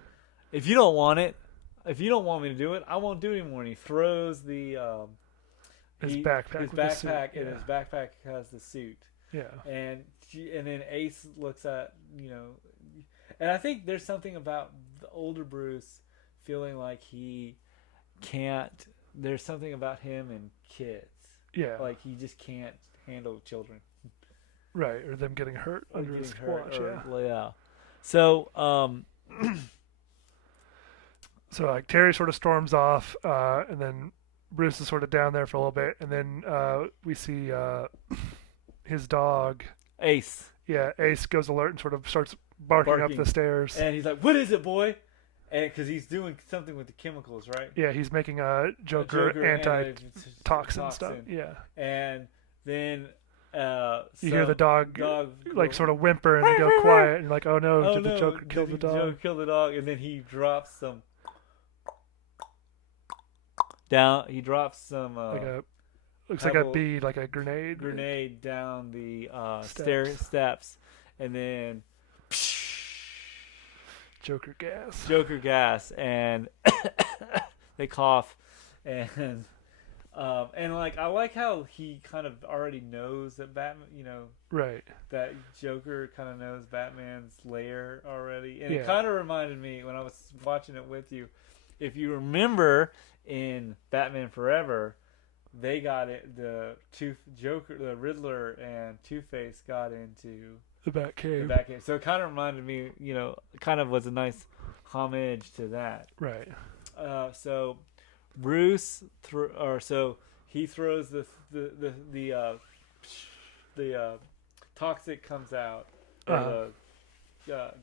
If you don't want it, if you don't want me to do it, I won't do it anymore. And he throws his backpack. And his backpack has the suit. Yeah. And then Ace looks at, and I think there's something about the older Bruce feeling like he can't. There's something about him and kids. Yeah. Like he just can't handle children. Right, or them getting hurt under his watch. Yeah. So, so Terry sort of storms off, and then Bruce is sort of down there for a little bit, and then we see his dog Ace. Yeah, Ace goes alert and sort of starts barking up the stairs. And he's like, "What is it, boy?" And because he's doing something with the chemicals, right? Yeah, he's making a Joker anti-toxin stuff. Yeah. And then you hear the dog sort of whimper and go quiet, and you're like, "Oh no, did the Joker kill the dog?" Joker killed the dog, and then he drops some down. He drops some looks like a bead, like a grenade. Grenade down the steps, and then Joker gas, and they cough, and I like how he kind of already knows that Batman, right, that Joker kind of knows Batman's lair already, and it kind of reminded me when I was watching it with you. if you remember in Batman Forever, they got it. The Joker, the Riddler, and Two-Face got into The Batcave. the Batcave. So it kind of reminded me, kind of was a nice homage to that. Right. So Bruce, so he throws the toxic comes out, or the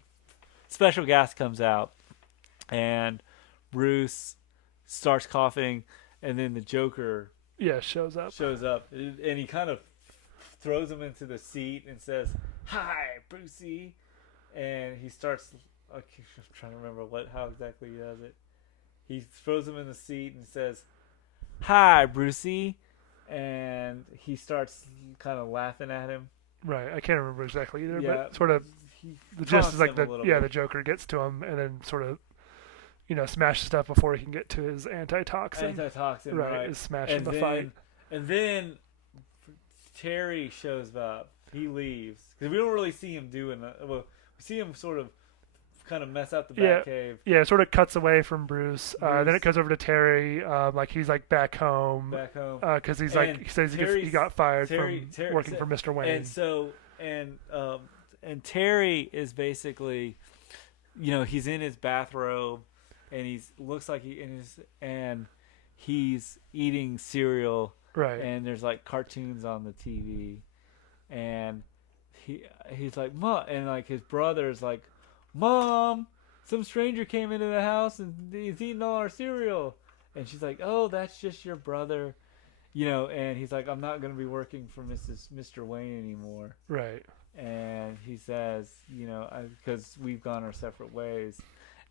special gas comes out, and Bruce starts coughing, and then the Joker shows up, and he kind of throws him into the seat and says, "Hi, Brucey," and he starts. I'm trying to remember how exactly he does it. He throws him in the seat and says, "Hi, Brucey," and he starts kind of laughing at him. Right, I can't remember exactly either, Yeah, but sort of the gist is like the Joker gets to him and then sort of smashes stuff before he can get to his antitoxin. Right, is smashing the fight. And then Terry shows up. He leaves because we don't really see him doing that. Well, we see him sort of kind of mess up the Batcave. Yeah, it sort of cuts away from Bruce. Then it goes over to Terry. Like he's like back home. Because he's like he says he got fired from working for Mr. Wayne. And so and Terry is basically, he's in his bathrobe, and looks like he's eating cereal. Right. And there's like cartoons on the TV, and he's like, "Mom," and like his brother's like, "Mom, some stranger came into the house and he's eating all our cereal." And she's like, "Oh, that's just your brother," And he's like, "I'm not going to be working for Mr. Wayne anymore." Right. And he says, because we've gone our separate ways.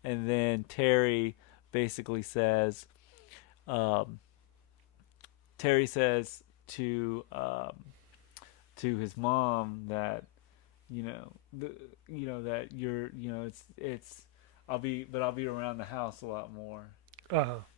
And then Terry basically says, to his mom that, that you're, I'll be around the house a lot more.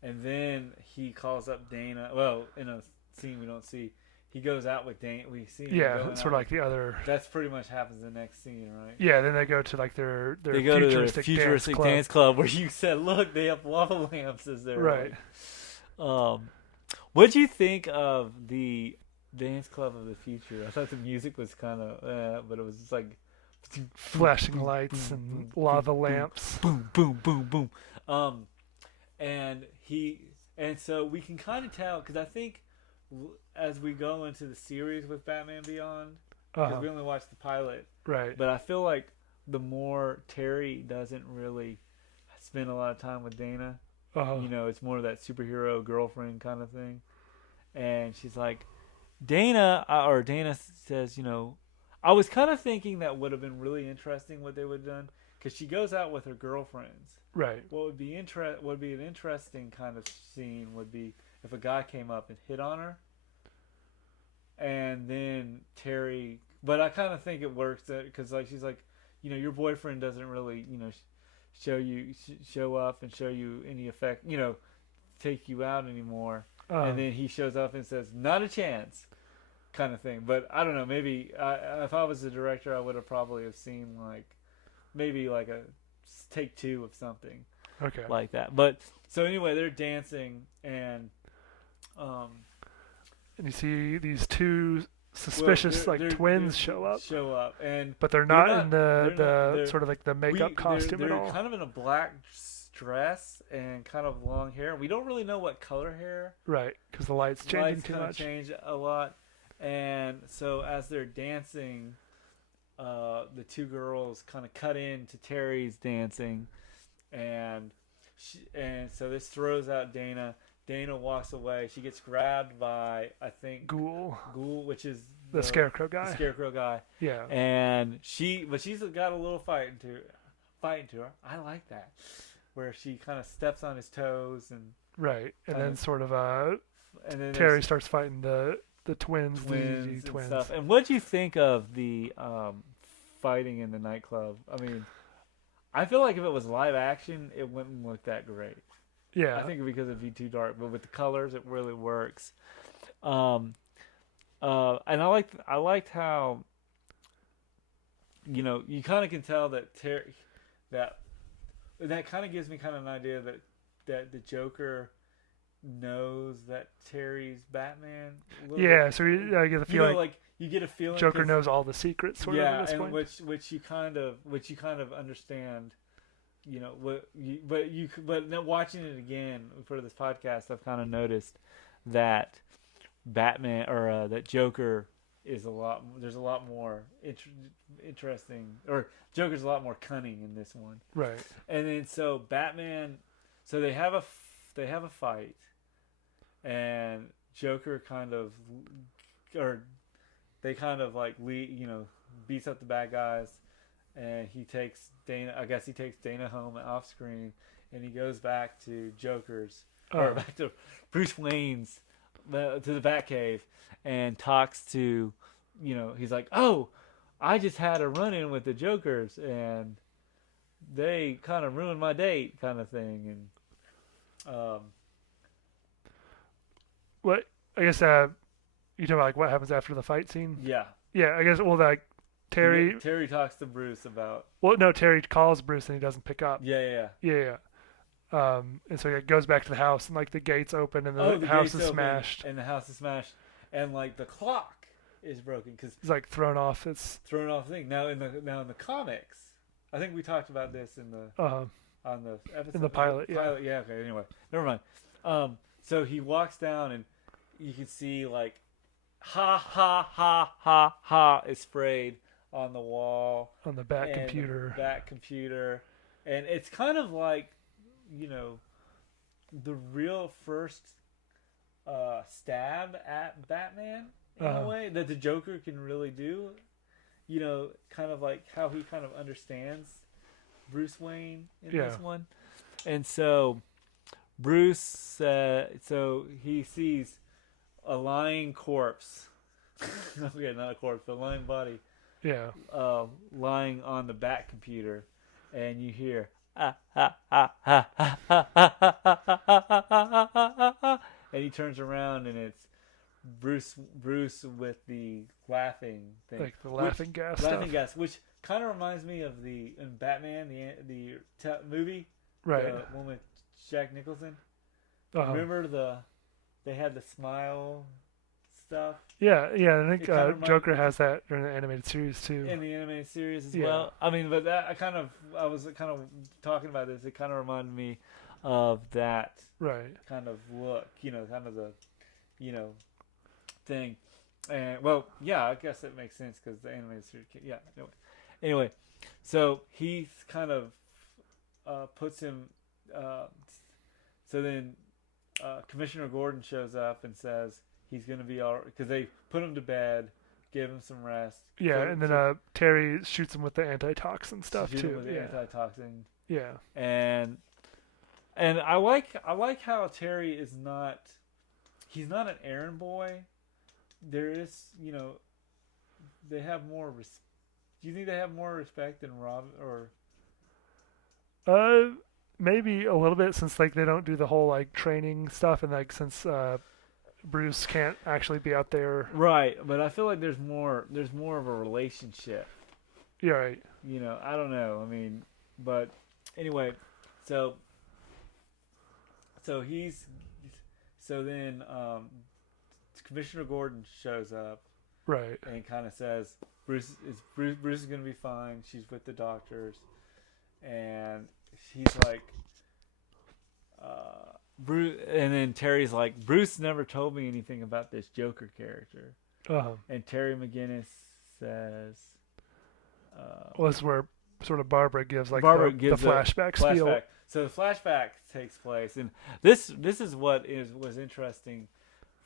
And then he calls up Dana. Well, in a scene we don't see, he goes out with Dana. We see him. Yeah, sort of like the other. That's pretty much happens in the next scene, right? Yeah, then they go to like their they go futuristic, to their futuristic dance club where you said, "Look, they have lava lamps as their right." What'd you think of the dance club of the future? I thought the music was kind of, but it was just like flashing lights and lava lamps. Boom, boom, boom, boom. And so we can kind of tell, because I think as we go into the series with Batman Beyond, because we only watched the pilot, right? But I feel like the more Terry doesn't really spend a lot of time with Dana. It's more of that superhero girlfriend kind of thing. And she's like, Dana says, I was kind of thinking that would have been really interesting what they would have done, because she goes out with her girlfriends. Right. What would be an interesting kind of scene would be if a guy came up and hit on her. And then Terry, but I kind of think it works because like she's like, your boyfriend doesn't really, show up and show you any effect, take you out anymore. And then he shows up and says, "Not a chance," kind of thing. But I don't know. Maybe if I was the director, I would have probably have seen maybe a take two of something, like that. But so anyway, they're dancing and you see these two suspicious twins show up, but they're not in the sort of like the makeup costume at all. They're kind of in a black dress and kind of long hair. We don't really know what color hair. Right, because the light's changing too much. Change a lot, and so as they're dancing, the two girls kind of cut into Terry's dancing, and so this throws out Dana. Dana walks away. She gets grabbed by, I think, Ghoul, which is the Scarecrow guy. The Scarecrow guy. Yeah. And she's got a little fight to her. I like that, where she kind of steps on his toes and. Right, and then sort of and then Terry starts fighting the twins and stuff. And what do you think of the fighting in the nightclub? I mean, I feel like if it was live action, it wouldn't look that great. Yeah, I think because it'd be too dark, but with the colors, it really works. And I liked how, you kind of can tell that Terry, that kind of gives me kind of an idea that that the Joker knows that Terry's Batman. A little Yeah, bit. so I get the You know, feeling like you get a feeling Joker 'cause- knows all the secrets, sort of, yeah, at this and point. which you kind of understand. You know but now watching it again for this podcast, I've kind of noticed that Batman or that Joker is a lot. There's a lot more interesting, or Joker's a lot more cunning in this one. Right. And then so Batman, so they have a fight, and Joker kind of, or they kind of like beats up the bad guys, and he takes Dana. I guess he takes Dana home off screen, and he goes back to Joker's or back to Bruce Wayne's to the Batcave, and talks to, he's like, oh, I just had a run-in with the Jokers, and they kind of ruined my date, kind of thing, and What I guess you talking about like what happens after the fight scene? yeah. Yeah, I guess like Terry. Terry talks to Bruce about Well, no, Terry calls Bruce and he doesn't pick up. yeah. Yeah. And so it goes back to the house and like the gates open and the house is smashed. And the house is smashed, and like the clock is broken because It's like thrown off. It's thrown off thing. Now in the comics, I think we talked about this in the on the episode in the pilot. Yeah. Yeah. Okay. Anyway, never mind. So he walks down and you can see like ha ha ha ha ha is sprayed on the wall On the back and computer. the back computer, and it's kind of like the real first stab at Batman in a way that the Joker can really do. Kind of like how he kind of understands Bruce Wayne in this one. And so Bruce, so he sees a lying corpse. Okay, not a corpse, but a lying body. Yeah. Lying on the back computer, and you hear ah, ah, ah, ah, ah, ah, ah, ah, ah, ah, ah, ah, and he turns around and it's Bruce with the laughing thing, Like the laughing gas laughing stuff. gas, which kind of reminds me of in Batman the movie, Right. the one with Jack Nicholson. Remember they had the smile stuff Yeah. I think It kinda reminds Joker me- has that during the animated series too. in the animated series as Yeah. well. I mean, but I was kind of talking about this. It kind of reminded me of that Right. kind of look, kind of the, thing. And well, yeah, I guess it makes sense because the animated series. Yeah. Anyway, so he kind of puts him. So then Commissioner Gordon shows up and says he's going to be all right because they put him to bed, give him some rest. Yeah, and then Terry shoots him with the antitoxin stuff shoot him too. with the Yeah. antitoxin. Yeah. And I like how Terry is not. He's not an errand boy. There is, they have more. Do you think they have more respect than Rob or? Maybe a little bit since like they don't do the whole like training stuff and like since Bruce can't actually be out there. Right, but I feel like there's more of a relationship. Yeah, right. I don't know. I mean, but anyway, so then Commissioner Gordon shows up Right. and kind of says Bruce is going to be fine. She's with the doctors, and he's like Bruce, and then Terry's like, Bruce never told me anything about this Joker character. And Terry McGinnis says, Well, this is where sort of Barbara gives like Barbara the gives flashback spiel. So the flashback takes place, and this is what was interesting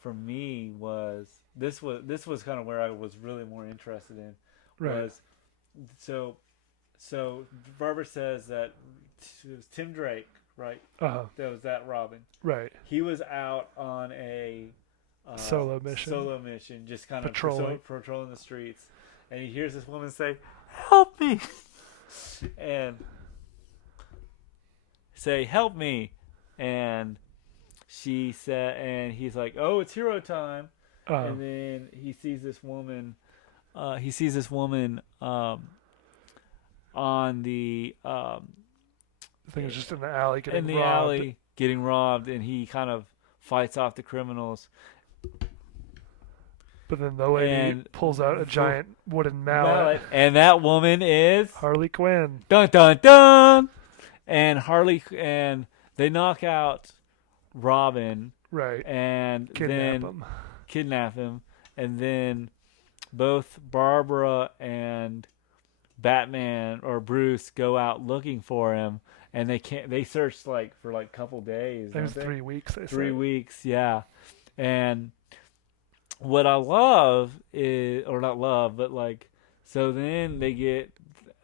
for me was this was kind of where I was really more interested in. Right. Was so Barbara says that it was Tim Drake, right? That was that Robin. Right. He was out on a Solo mission, just kind of patrolling the streets, and he hears this woman say, "Help me," and say, "Help me," and she said, and he's like, "Oh, it's hero time," and then he sees this woman. On the I think it was just in the alley getting in the robbed. alley getting robbed, and he kind of fights off the criminals. But then the lady And pulls out a giant wooden mallet. And that woman is Harley Quinn. dun dun dun. And they knock out Robin, Right. and then him. kidnap him, and then both Barbara and Batman or Bruce go out looking for him, and they can't. They search like for like a couple days. It was 3 weeks. They 3 said. weeks, yeah. And what I love is, or not love, but like, so then they get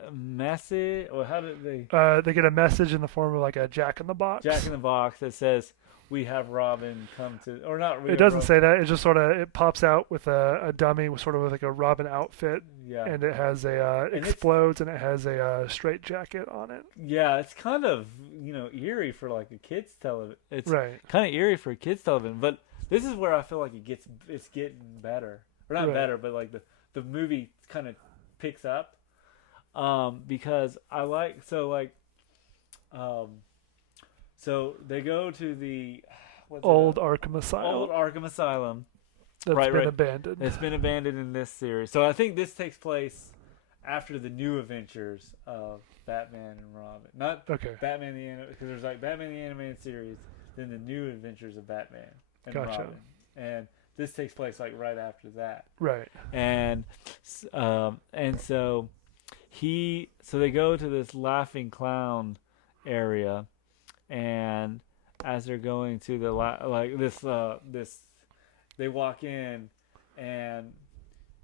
a message, or how did they? They get a message in the form of like a Jack in the Box. Jack in the Box that says, "We have Robin come to," or not. It doesn't say that. It just sort of it pops out with a dummy with sort of like a Robin outfit, Yeah. and it has a explodes, and it has a straight jacket on it. Yeah, it's kind of eerie for like a kids television. It's Right. kind of eerie for kids television, but this is where I feel like it's getting better, or not Right. better, but like the movie kind of picks up, because I like so they go to the Old Arkham Asylum. Old Arkham Asylum. That's right, been right. abandoned. It's been abandoned in this series. So I think this takes place after the new adventures of Batman and Robin. Not Okay. Batman because there's like Batman the Animated Series, then the new adventures of Batman and Gotcha. Robin. And this takes place like right after that. Right. And so they go to this Laughing Clown area, and as they're going to the they walk in, and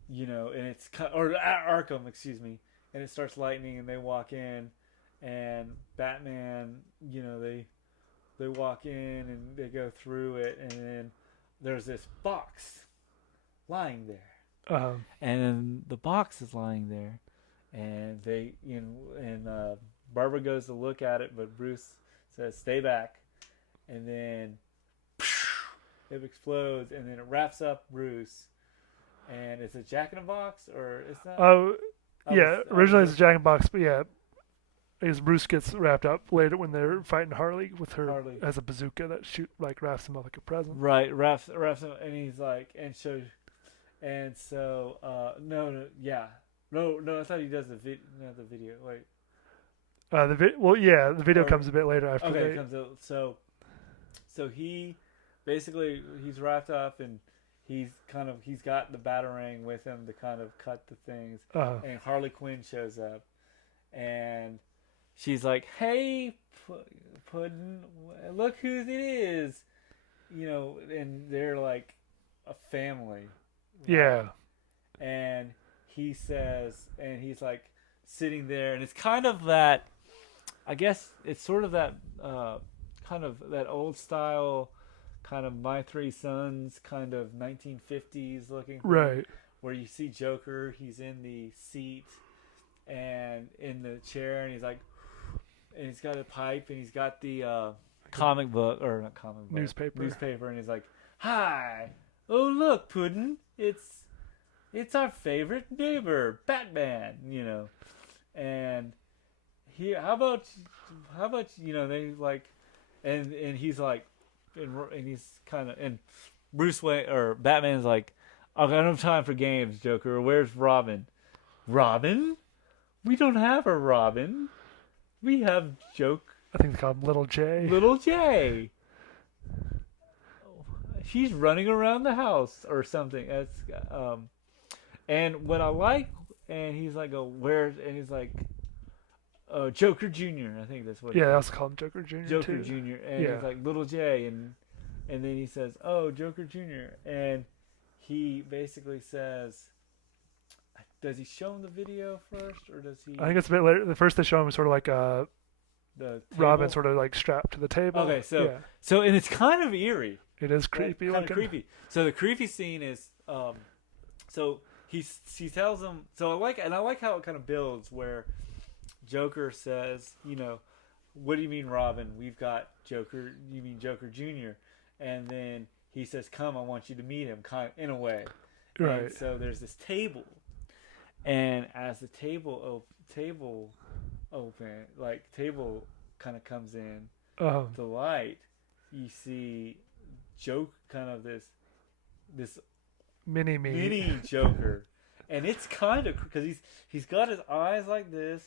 and it's Arkham, excuse me, and it starts lightning, and they walk in, and Batman, they walk in and they go through it, and then there's this box lying there, and then the box is lying there, and they Barbara goes to look at it, but Bruce says stay back, and then it explodes, and then it wraps up Bruce, and it's a Jack in a Box, or it's not. Originally it's a Jack in the Box, but yeah, as Bruce gets wrapped up later when they're fighting Harley with her as a bazooka that wraps him up like a present. Right, wraps him, and he's like, no, I thought he does the video. Wait. The video comes a bit later after. Okay, it comes out. So he basically he's wrapped up, and he's got the Batarang with him to kind of cut the things, and Harley Quinn shows up, and she's like, "Hey, Puddin', look who it is," and they're like a family. Right? Yeah. And he says, and he's like sitting there, and it's kind of that. I guess it's sort of that kind of that old style, kind of My Three Sons, kind of 1950s looking thing, right, where you see Joker, he's in the seat and in the chair, and he's like, and he's got a pipe, and he's got the newspaper, and he's like, "Hi, oh look, Puddin', it's our favorite neighbor, Batman," and he, how about they like, and he's like, and he's kind of, and Bruce Wayne or Batman's like, "I've got no time for games, Joker. Where's Robin? Robin? We don't have a Robin. We have I think they call him Little J. Little J. She's running around the house or something." That's and what I like, and he's like, "Where's?" And he's like, Joker Jr. I think that's what. Yeah, that's called Joker Jr. Joker Jr. And he's like Little J, and then he says, "Oh, Joker Jr." And he basically says, does he show him the video first, or does he? I think it's a bit later. The first they show him is sort of like the Robin sort of like strapped to the table. Okay, so and it's kind of eerie. It is creepy. Kind of creepy. So the creepy scene is, so he tells him. So I like how it kind of builds where Joker says, "What do you mean, Robin? We've got Joker. You mean Joker Jr.?" And then he says, "Come, I want you to meet him," kind of, in a way. Right. And so there's this table, and as the table kind of comes in, the light, you see kind of this Mini me. mini Joker, and it's kind of because he's got his eyes like this,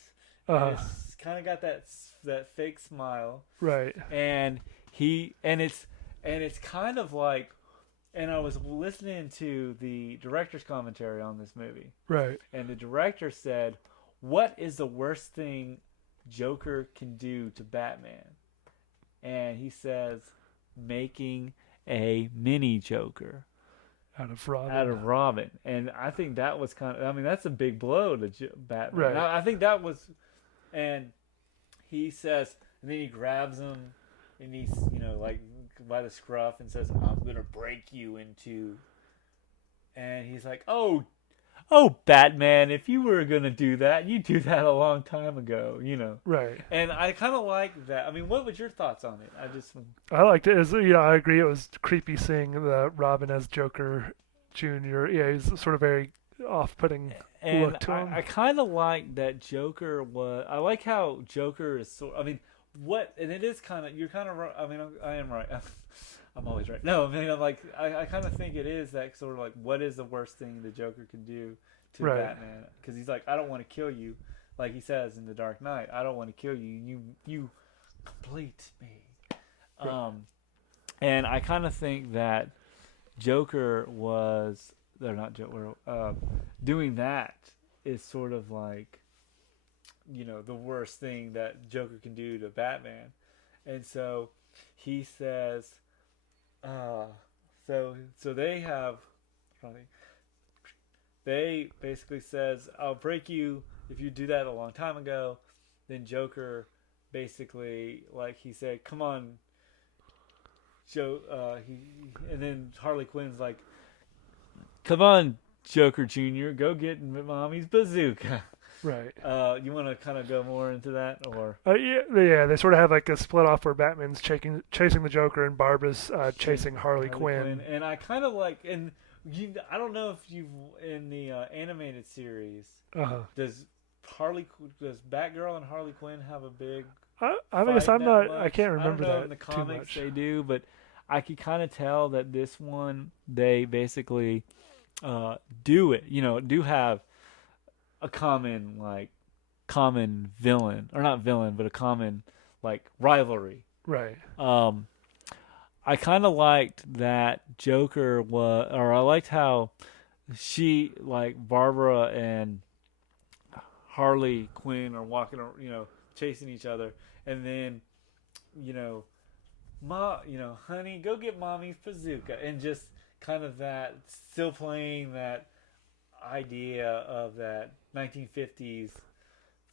and it's kind of got that fake smile, Right. and it's kind of like, and I was listening to the director's commentary on this movie, Right. and the director said, "What is the worst thing Joker can do to Batman?" And he says, "Making a mini Joker Out of Robin. And I think that was kind of, I mean, that's a big blow to Batman. Right. I think that was, and he says, and then he grabs him, and he's, like by the scruff and says, "I'm gonna break you into," and he's like, "Oh, Batman, if you were gonna do that, you'd do that a long time ago, Right. And I kind of like that. I mean, what was your thoughts on it? I liked it. I agree. It was creepy seeing the Robin as Joker Jr. Yeah, he's sort of very off-putting And look to him. I kind of like that Joker was. I like how Joker is so. I mean, and it is kind of. You're kind of right. I mean, I am right. I'm always right. No, I mean, I kind of think it is that sort of like, what is the worst thing the Joker can do to Right. Batman? Because he's like, I don't want to kill you, like he says in The Dark Knight. I don't want to kill you. You complete me. Right. And I kind of think that Joker was. They're not Joker. Doing that is sort of like, the worst thing that Joker can do to Batman, and so he says. So they have, they basically says, "I'll break you if you do that a long time ago." Then Joker basically, like he said, "Come on, Joe." And then Harley Quinn's like, "Come on, Joker Jr., go get Mommy's bazooka." Right. You want to kind of go more into that, or? Yeah, they sort of have like a split off where Batman's chasing the Joker and Barbara's chasing Harley Quinn. And I kind of like, and I don't know if you've in the animated series. Does Batgirl and Harley Quinn have a big? I guess I'm not. I can't remember I don't know that in the too comics much. they do, but I could kind of tell that this one they basically do it. Do have a common villain, or not villain, but a common like rivalry. Right. I kind of liked that Joker or I liked how she, like Barbara and Harley Quinn are walking, chasing each other, and then, honey, go get Mommy's bazooka, and just kind of that, still playing that idea of that 1950s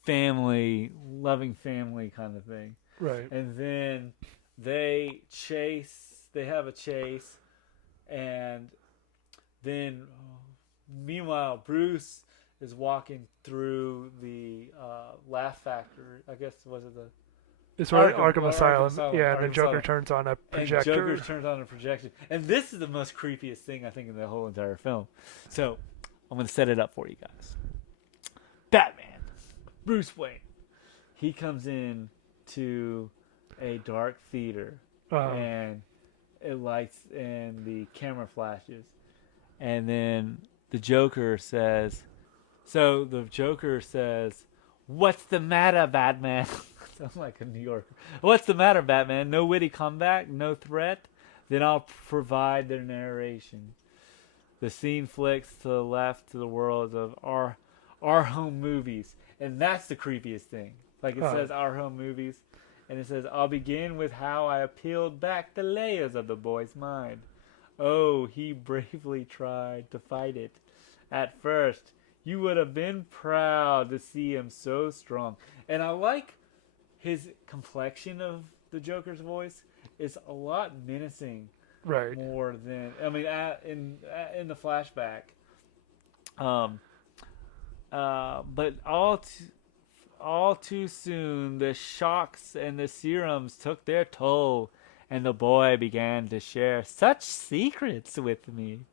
loving family kind of thing. Right. And then they have a chase, and then meanwhile Bruce is walking through the Laugh Factory. I guess was it the It's Arkham Asylum. Asylum. Yeah, and Arkham then Joker Asylum. turns on a projector. And Joker turns on a projector. And this is the most creepiest thing I think in the whole entire film. So I'm going to set it up for you guys. Batman, Bruce Wayne, he comes in to a dark theater, and it lights and the camera flashes, and then the Joker says, "What's the matter, Batman?" Sounds like a New Yorker. "What's the matter, Batman? No witty comeback? No threat? Then I'll provide the narration." The scene flicks to the left to the worlds of our home movies. And that's the creepiest thing. Like it says our home movies. And it says, "I'll begin with how I peeled back the layers of the boy's mind. Oh, he bravely tried to fight it. At first, you would have been proud to see him so strong." And I like his complexion of the Joker's voice. It's a lot menacing. Right. More than, I mean, in the flashback, but all too soon the shocks and the serums took their toll, and the boy began to share such secrets with me,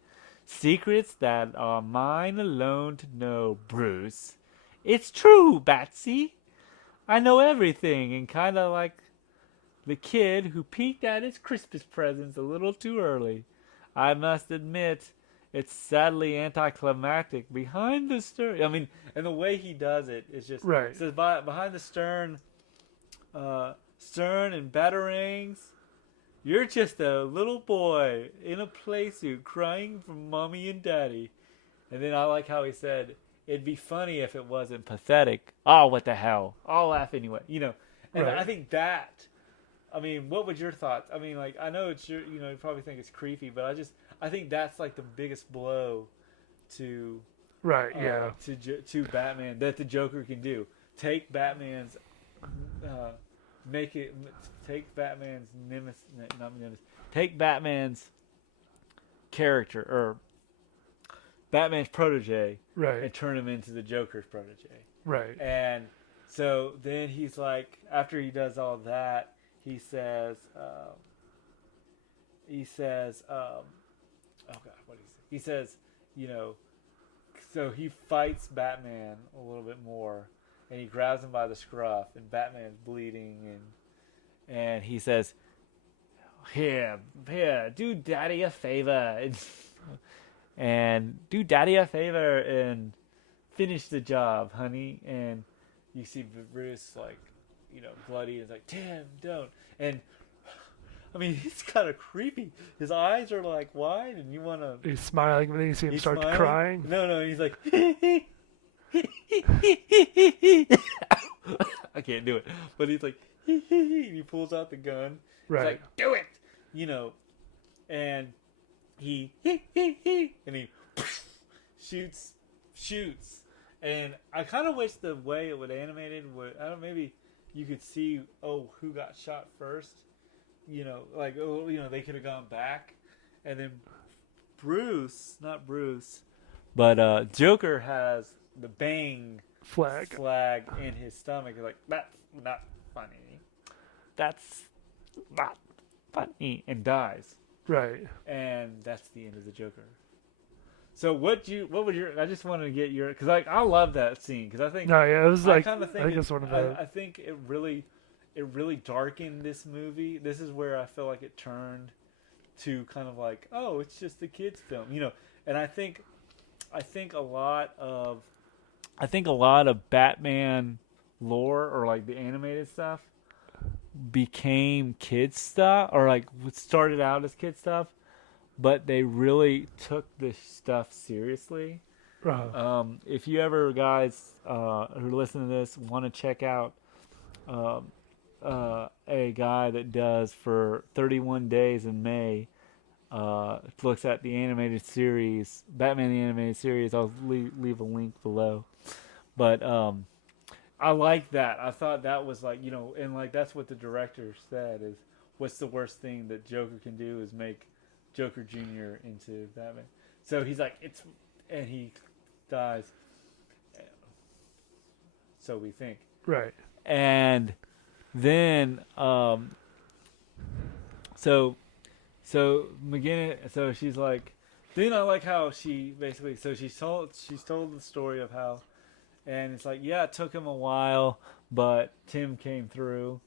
secrets that are mine alone to know. Bruce, it's true, Batsy. I know everything, and kind of like the kid who peeked at his Christmas presents a little too early. I must admit, it's sadly anticlimactic. Behind the stern, I mean, and the way he does it is just Right. it says behind the stern, stern and batarangs. You're just a little boy in a playsuit crying for mommy and daddy. And then I like how he said, it'd be funny if it wasn't pathetic. Oh, what the hell? I'll laugh anyway. You know, and Right. I think that, I mean, what would your thoughts? I mean, like, I know it's your, you know, you probably think it's creepy, but I think that's like the biggest blow to, Right. Yeah. to Batman that the Joker can do. Take Batman's, take Batman's nemesis, not nemesis, take Batman's character or Batman's protege Right. and turn him into the Joker's protege. Right. And so then he's like, after he does all that, he says, oh God, what is it? He says, you know, so he fights Batman a little bit more, and he grabs him by the scruff, and Batman's bleeding, and he says, here, do Daddy a favor, and do Daddy a favor and finish the job, honey. And you see Bruce, like, you know, bloody, and it's like, Tim, don't. And I mean, he's kind of creepy. His eyes are like wide, and you want to. He's smiling, and then you see him start smiling. crying. No, he's like. I can't do it, but he's like, and he pulls out the gun. Right. He's like, do it, you know, and he and he shoots, and I kind of wish the way it would animated would, I don't know, maybe you could see who got shot first, you know, like they could have gone back, and then not Bruce, but Joker has the bang Flag. in his stomach. Like, that's not funny. That's not funny, and dies. Right. And that's the end of the Joker. So what would your? I just wanted to get your, because like I love that scene, because I think No, yeah, it was like I think it's one of the. I think it really darkened this movie. This is where I feel like it turned to kind of like, oh, it's just a kids film, you know. And I think a lot of Batman lore, or like the animated stuff, became kids stuff, or like started out as kids stuff, but they really took this stuff seriously. If you ever, guys who listen to this, want to check out a guy that does for 31 days in May, looks at the animated series, Batman the Animated Series, I'll leave a link below. But I like that. I thought that was like, you know, and like that's what the director said is, what's the worst thing that Joker can do is make Joker Jr. into Batman. So he's like, and he dies. So we think. Right. And then, so McGinnis, so she's like, then I like how she basically, so she's told the story of how, and it's like, yeah, it took him a while, but Tim came through.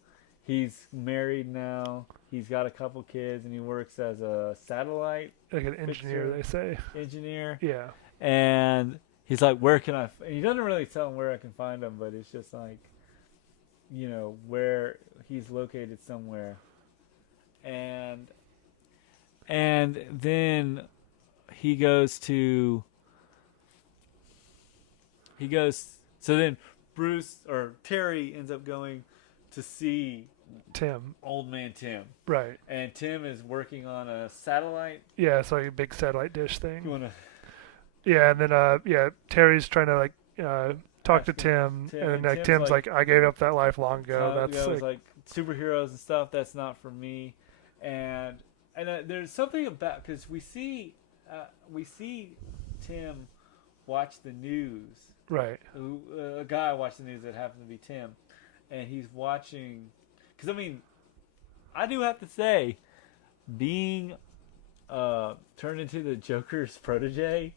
He's married now. He's got a couple kids, and he works as a satellite Like an engineer, they say. engineer. Yeah. And he's like, where can I? And he doesn't really tell him where I can find him, but it's just like, you know, where he's located somewhere. And then so then Bruce or Terry ends up going to see Tim. old man Tim. Right. And Tim is working on a satellite. Yeah, it's like a big satellite dish You thing. want to? Yeah, and then Terry's trying to like talk to Tim, and like Tim's like, I gave up that life long ago. That's it's like superheroes and stuff. That's not for me. And there's something about, because we see Tim watch the news. right. A guy watched the news that happened to be Tim, and he's watching. Because I mean, I do have to say, being turned into the Joker's protege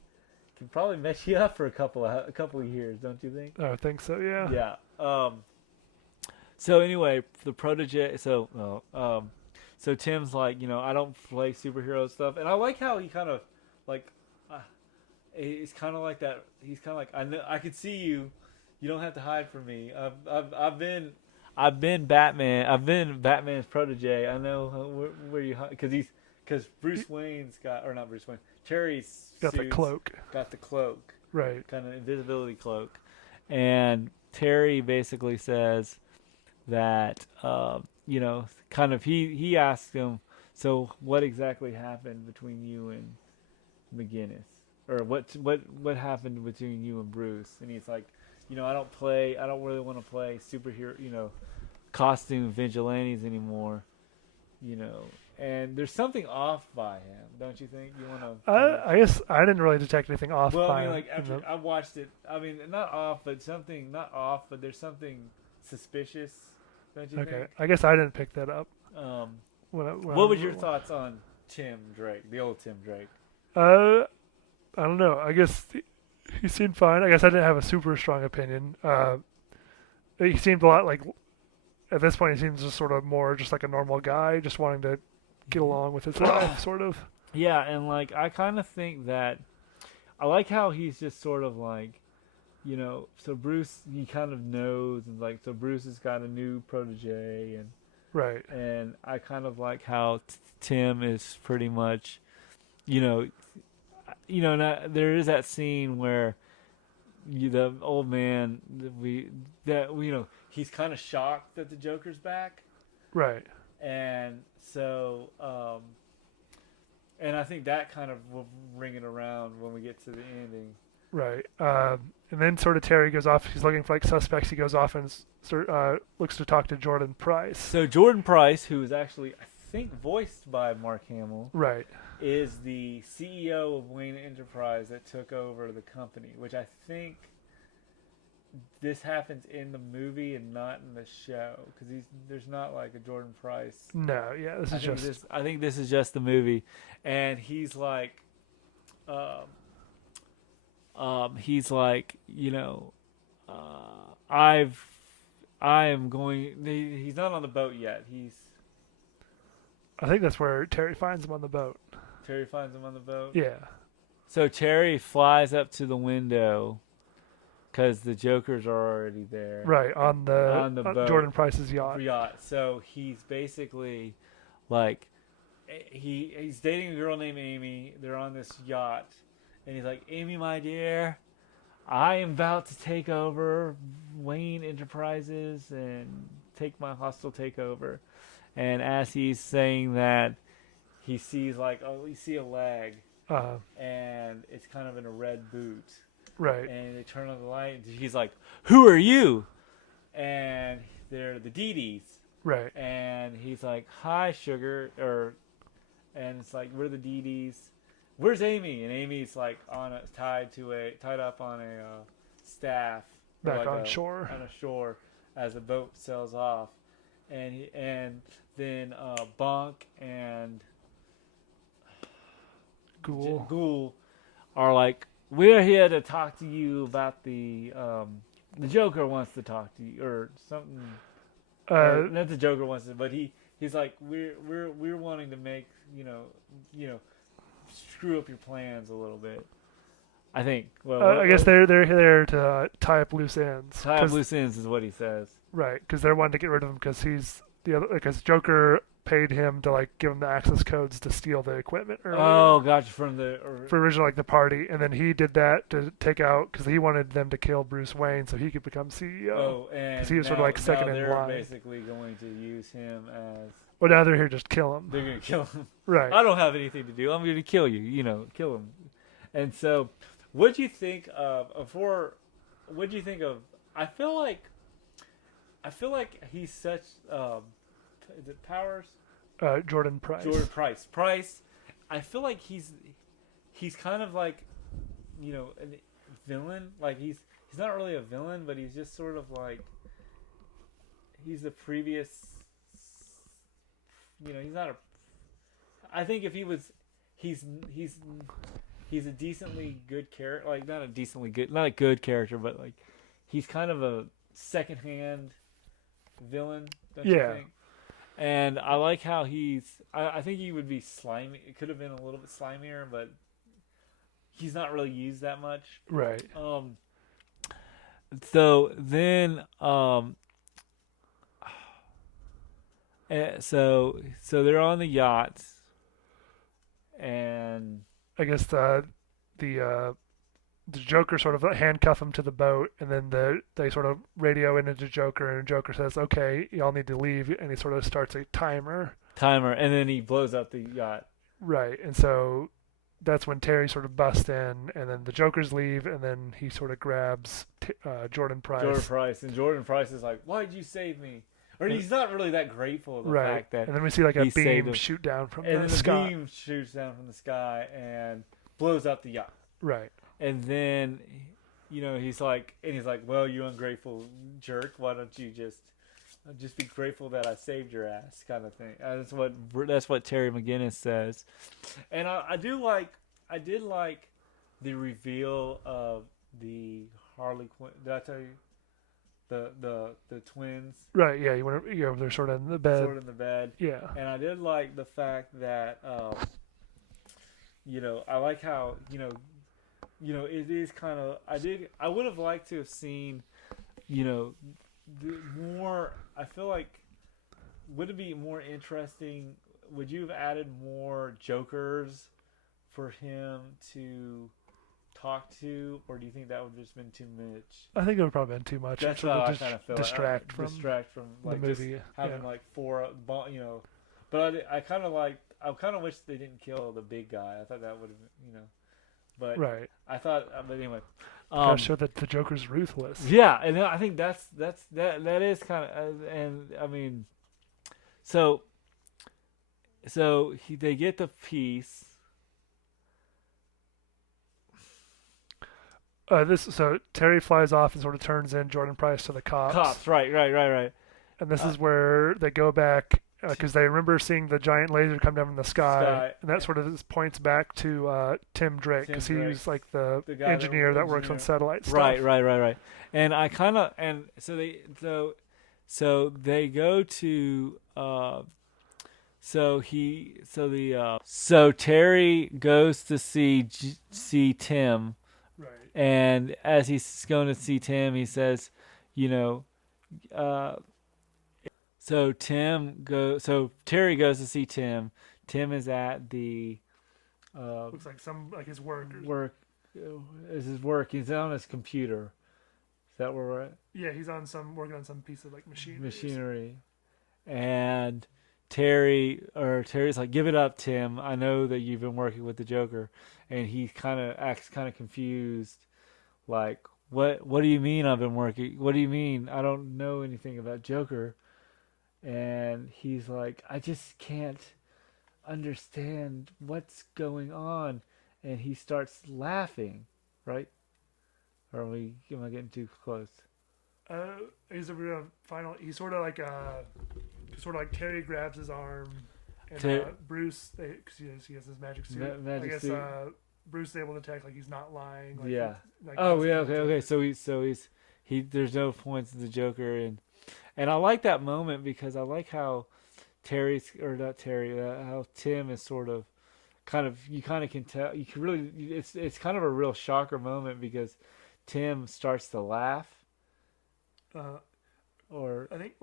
can probably mess you up for a couple of years, don't you think? I think so. Yeah. Yeah. So anyway, the protege. So Tim's like, I don't play superhero stuff, and I like how he kind of like, uh, he's kind of like that. He's kind of like, I know, I can see you. You don't have to hide from me. I've been Batman. I've been Batman's protege. I know where you because Bruce Wayne's got, or not Bruce Wayne. Terry's Got the suits cloak. got the cloak, Right. kind of invisibility cloak, and Terry basically says that kind of he asks him, so what exactly happened between you and McGinnis, or what happened between you and Bruce? And he's like, I don't really want to play superhero, costume vigilantes anymore, and there's something off by him, don't you think? You want to? I guess I didn't really detect anything off. Well, by I mean, him like after I watched it, I mean, not off, but something not off, but there's something suspicious, don't you Okay, think? I guess I didn't pick that up. Um, When what was your thoughts on Tim Drake, the old Tim Drake? I don't know. I guess he seemed fine. I guess I didn't have a super strong opinion. He seemed a lot like, at this point, he seems just sort of more just like a normal guy, just wanting to get along with his life, sort of. Yeah, and like I kind of think that I like how he's just sort of like, so Bruce, he kind of knows, and like, so Bruce has got a new protege, and Right. I kind of like how Tim is pretty much, there is that scene where the old man he's kind of shocked that the Joker's back, Right. and so and I think that kind of will bring it around when we get to the ending. Right. And then sort of Terry goes off. He's looking for like suspects. He goes off and looks to talk to Jordan Price. So Jordan Price, who is actually I think voiced by Mark Hamill, Right. is the CEO of Wayne Enterprise that took over the company, which I think this happens in the movie and not in the show, because there's not like a Jordan Price. No. Yeah. This is just. I think this is just the movie, and he's like, he's like, I am going. He's not on the boat yet. I think that's where Terry finds him on the boat. Terry finds him on the boat. Yeah. So Terry flies up to the window because the Jokers are already there. Right, on the boat. Jordan Price's yacht. So he's basically like, he's dating a girl named Amy. They're on this yacht, and he's like, Amy, my dear, I am about to take over Wayne Enterprises and take my hostile takeover. And as he's saying that, he sees you see a leg, and it's kind of in a red boot. Right. And they turn on the light, and he's like, "Who are you?" And they're the Dee-Dees. Right. And he's like, "Hi, sugar," and it's like, "We're the Dee-Dees. Where's Amy?" And Amy's like tied up on a staff Back on shore. On a shore as the boat sails off, and then Bonk and Ghoul are like, we're here to talk to you about the Joker wants to talk to you or something. Not the Joker wants to, but he's like, we're wanting to make screw up your plans a little bit. I think. Well, I guess they're there to tie up loose ends. Tie up loose ends is what he says. Right, because they're wanting to get rid of him because Joker paid him to give him the access codes to steal the equipment earlier. Oh, gotcha. For original the party, and then he did that to take out because he wanted them to kill Bruce Wayne so he could become CEO. Oh, and because he was sort of second in line. They're basically going to use him as. Well, now they're here to just kill him. They're going to kill him. Right. I don't have anything to do. I'm going to kill you. Kill him. And so, what do you think of? What do you think of? I feel like he's such. Is it Powers? Jordan Price. Jordan Price. Price. I feel like he's kind of like, a villain. Like he's not really a villain, but he's just sort of like. He's the previous. He's not a. I think if he was, he's a decently good character. Like not a good character, but like he's kind of a secondhand villain, don't you Yeah. think? And I like how I think he would be slimy. It could have been a little bit slimier, but he's not really used that much. Right. So then, so they're on the yacht, and I guess the Joker sort of handcuff him to the boat, and then they sort of radio into Joker, and Joker says, "Okay, y'all need to leave," and he sort of starts a timer. and then he blows up the yacht. Right, and so that's when Terry sort of busts in, and then the Jokers leave, and then he sort of grabs Jordan Price. And Jordan Price is like, "Why'd you save me?" Or he's not really that grateful of the Right, fact that. and then we see like a he saved beam him. shoot down from And the then sky. the beam shoots down from the sky and blows up the yacht. Right, And then, he's like, "Well, you ungrateful jerk. Why don't you just be grateful that I saved your ass," kind of thing. That's what Terry McGinnis says. And I did like the reveal of the Harley Quinn. Did I tell you the twins? right, yeah. They're sort of in the bed. Sort of in the bed. Yeah, And I did like the fact that, I like how, it is kind of, I would have liked to have seen, more, I feel like, would it be more interesting, would you have added more Jokers for him to talk to, or do you think that would have just been too much? I think it would probably been too much. That's sort how of I kind of feel. distract from like the movie. just having like four, But I kind of wish they didn't kill the big guy. I thought that would have, but Right. but anyway. Gotta show that the Joker's ruthless. Yeah, and I think that is kind of, and I mean, so they get the piece. So Terry flies off and sort of turns in Jordan Price to the cops. Right. And this is where they go back because they remember seeing the giant laser come down from the sky. And that sort of points back to Tim Drake because he was like the engineer that works on satellite stuff. Right. And I kind of so they go to so Terry goes to see Tim. Right. And as he's going to see Tim, he says, so Terry goes to see Tim. Tim is at the looks like his work. Is his work? He's on his computer. Is that where we're at? Yeah, he's working on some piece of like machinery. And Terry's like, "Give it up, Tim. I know that you've been working with the Joker." And he kind of acts kind of confused, like, what do you mean I've been working? What do you mean I don't know anything about Joker? And he's like, "I just can't understand what's going on." And he starts laughing, right? Or am I getting too close? He's a real final. He's sort of like Terry grabs his arm, and Bruce, because he has his magic suit. Suit. Bruce is able to detect like he's not lying. Like, yeah. Like Okay. So he's there's no points to the Joker, and I like that moment because I like how how Tim is sort of you kind of can tell, you can really, it's kind of a real shocker moment because Tim starts to laugh. I think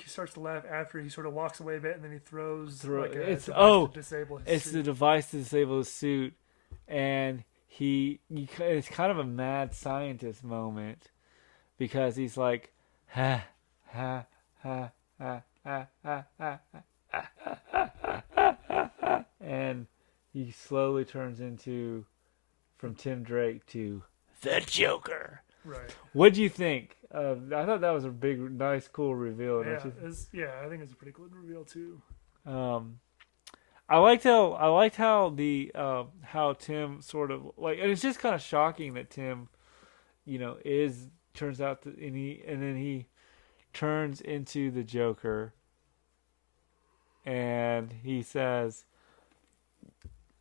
he starts to laugh after he sort of walks away a bit, and then he throws to disable his suit. The device to disable his suit, and it's kind of a mad scientist moment because he's like, ha ha ha ha ha ha ha ha, and he slowly turns into from Tim Drake to the Joker. Right. What'd you think? I thought that was a big, nice, cool reveal. I think it's a pretty cool reveal too. I liked how how Tim sort of like, and it's just kind of shocking that Tim, turns out to, and then he turns into the Joker, and he says,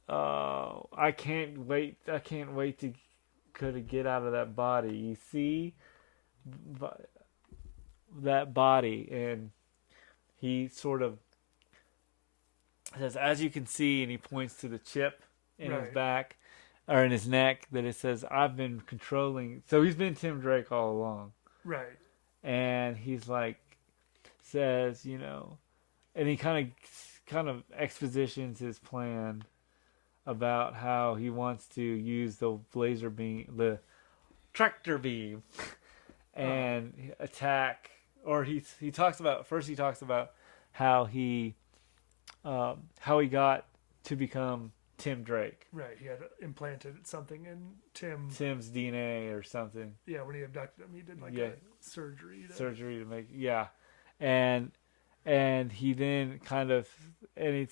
I can't wait to get out of that body. You see, that body, and he sort of says, "As you can see," and he points to the chip in his back or in his neck that it says, "I've been controlling." So he's been Tim Drake all along, Right. and he's like, says, and he kind of expositions his plan about how he wants to use the laser beam, the tractor beam, and attack. Or he talks about how he got to become Tim Drake. Right. He had implanted something in Tim's DNA or something. Yeah, when he abducted him, he did like a surgery. Surgery to make and he then kind of and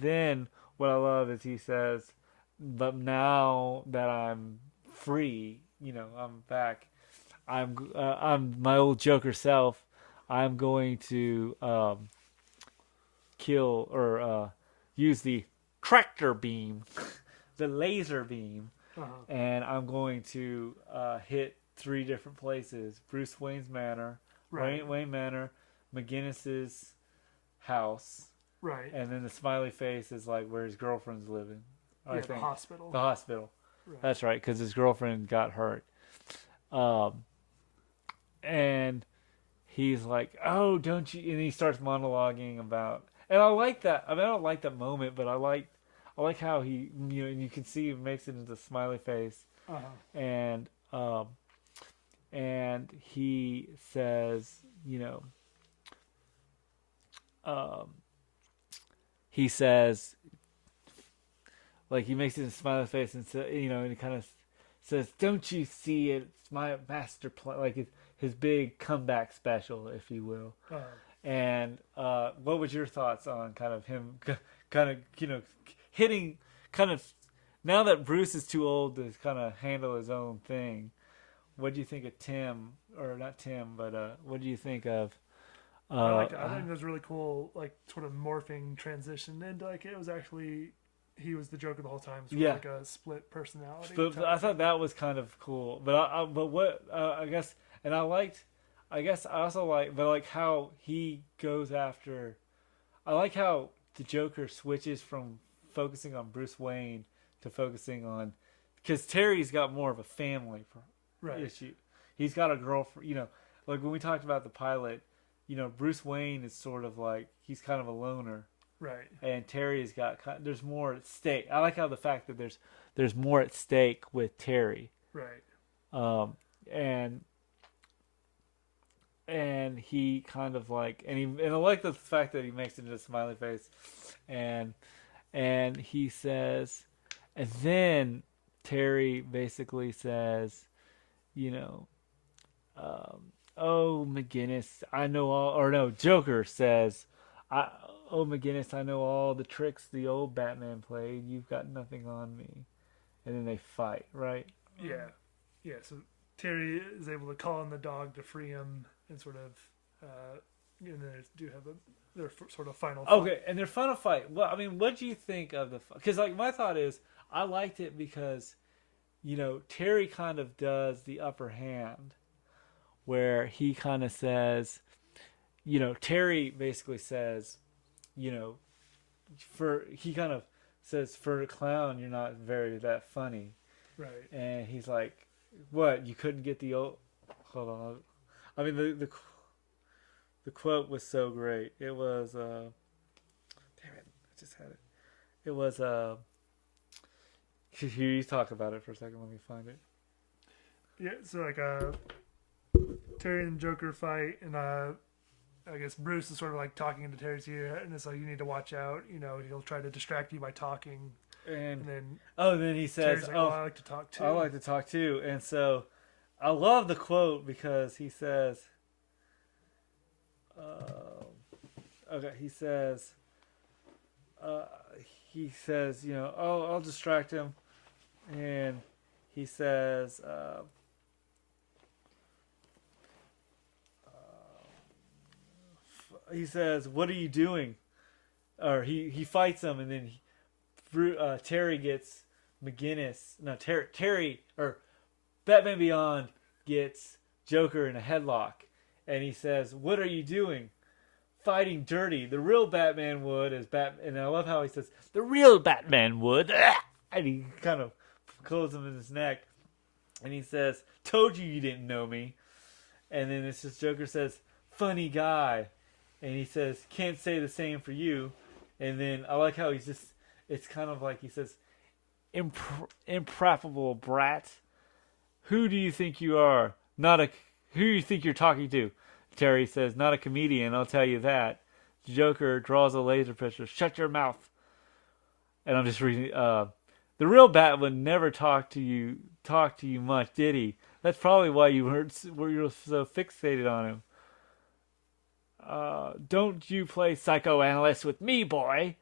then what I love is he says, "But now that I'm free, I'm back. I'm my old Joker self. I'm going to kill or use the tractor beam, the laser beam, and I'm going to hit 3 different places: Bruce Wayne's manor, Wayne Manor, McGinnis's house, right, and then the smiley face is like where his girlfriend's living. I think. The hospital. The hospital. Right. That's right, because his girlfriend got hurt. And he's like, "Oh, don't you?" And he starts monologuing about. And I like that. I mean, I don't like that moment, but I like how he, you can see he makes it into the smiley face, and he says, he says, like he makes it in a smiley face, and and he kind of says, "Don't you see it? It's my master plan," like his big comeback special, if you will. And what was your thoughts on kind of him, hitting, kind of, now that Bruce is too old to kind of handle his own thing? What do you think of Tim, or not Tim, but what do you think of? I think it was really cool, like sort of morphing transition into like it was actually he was the Joker the whole time, sort of like a split personality. But I thought that was kind of cool. But I guess, and I also like how he goes after. I like how the Joker switches from focusing on Bruce Wayne to focusing on, because Terry's got more of a family issue. He's got a girlfriend. Like when we talked about the pilot, Bruce Wayne is sort of like he's kind of a loner. Right. And Terry's got there's more at stake. I like how the fact that there's more at stake with Terry. Right. And he kind of like and I like the fact that he makes it into a smiley face, and he says, and then Terry basically says, "Oh, McGinnis, I know all," or no, Joker says, "Oh, McGinnis, I know all the tricks the old Batman played. You've got nothing on me." And then they fight, right? Yeah. So Terry is able to call in the dog to free him, and sort of, and then they do have their sort of final fight. Okay, and their final fight. Well, I mean, what do you think of the? Because like my thought is, I liked it because, Terry kind of does the upper hand, where he kind of says, Terry basically says, for a clown, you're not very that funny. Right. And he's like, "What? You couldn't get the old?" Hold on. I mean, the quote was so great. It was, damn it, I just had it. It was, here, you talk about it for a second. Let me find it. Yeah. So like, Terry and Joker fight, and I guess Bruce is sort of like talking into Terry's ear, and it's like, "You need to watch out. He'll try to distract you by talking." And then he says, Terry's like, "I like to talk too." I like to talk too. And so I love the quote because he says, he says, "Oh, I'll distract him." And he says, "What are you doing?" Or he fights him, and then Terry gets Terry or Batman Beyond gets Joker in a headlock, and he says, "What are you doing? Fighting dirty. The real Batman would." And I love how he says, "The real Batman would," and he kind of closes him in his neck, and he says, "Told you didn't know me." And then it's just Joker says, "Funny guy," and he says, "Can't say the same for you." And then I like how he's just, it's kind of like he says, "Improbable brat. Who do you think you are? Who do you think you're talking to?" Terry says, "Not a comedian, I'll tell you that." Joker draws a laser picture. "Shut your mouth." And I'm just reading. The real Bat would never talk to you much, did he? That's probably why you were so fixated on him. Don't you play psychoanalyst with me, boy.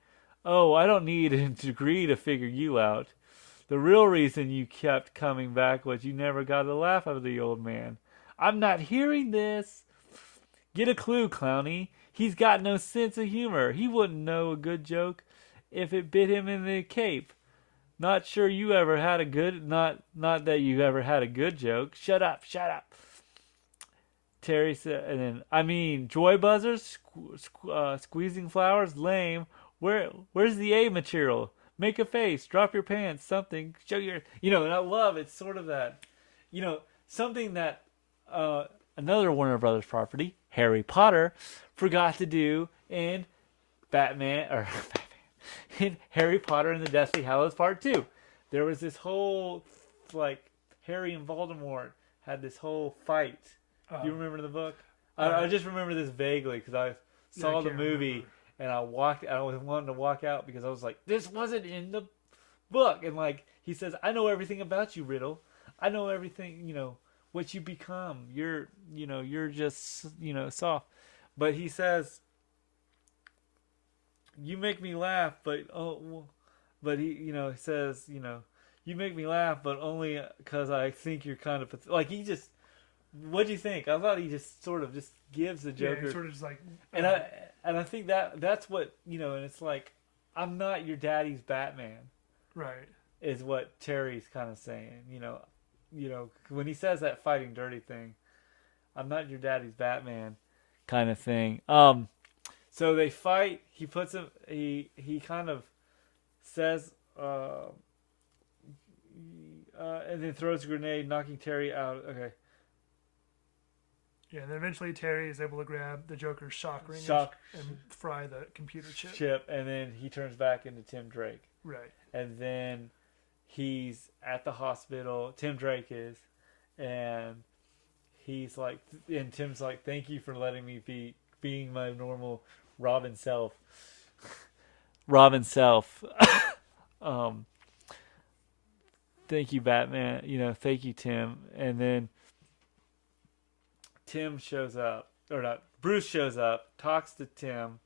Oh, I don't need a degree to figure you out. The real reason you kept coming back was you never got a laugh out of the old man. I'm not hearing this. Get a clue, Clowny. He's got no sense of humor. He wouldn't know a good joke if it bit him in the cape. Not sure you ever had a good... Not that you ever had a good joke. Shut up. Terry said, and then, I mean, joy buzzers? Squeezing flowers? Lame. Where's the A material? Make a face. Drop your pants. Something. Show your... and I love it's sort of that, something that another Warner Brothers property, Harry Potter, forgot to do in in Harry Potter and the Deathly Hallows Part 2. There was this whole, Harry and Voldemort had this whole fight. Do you remember the book? I just remember this vaguely because I saw the movie and I was wanting to walk out because I was like, this wasn't in the book. And he says, "I know everything about you, Riddle. I know everything, what you become. You're just, soft." But he says, "You make me laugh, but he says, you make me laugh, but only because I think you're kind of he just." What do you think? I thought he just sort of just gives the Joker. Yeah, sort of just and I think that's what and it's like, I'm not your daddy's Batman. Right. Is what Terry's kind of saying. When he says that fighting dirty thing, I'm not your daddy's Batman, kind of thing. So they fight. He puts him. He kind of says, and then throws a grenade, knocking Terry out. Okay. Yeah, and then eventually Terry is able to grab the Joker's shock ring and fry the computer chip. And then he turns back into Tim Drake. Right. And then he's at the hospital. Tim Drake is, and he's like, and Tim's like, "Thank you for letting me being my normal Robin self." Thank you, Batman. Thank you, Tim. And then Tim shows up, or not, Bruce shows up, talks to Tim,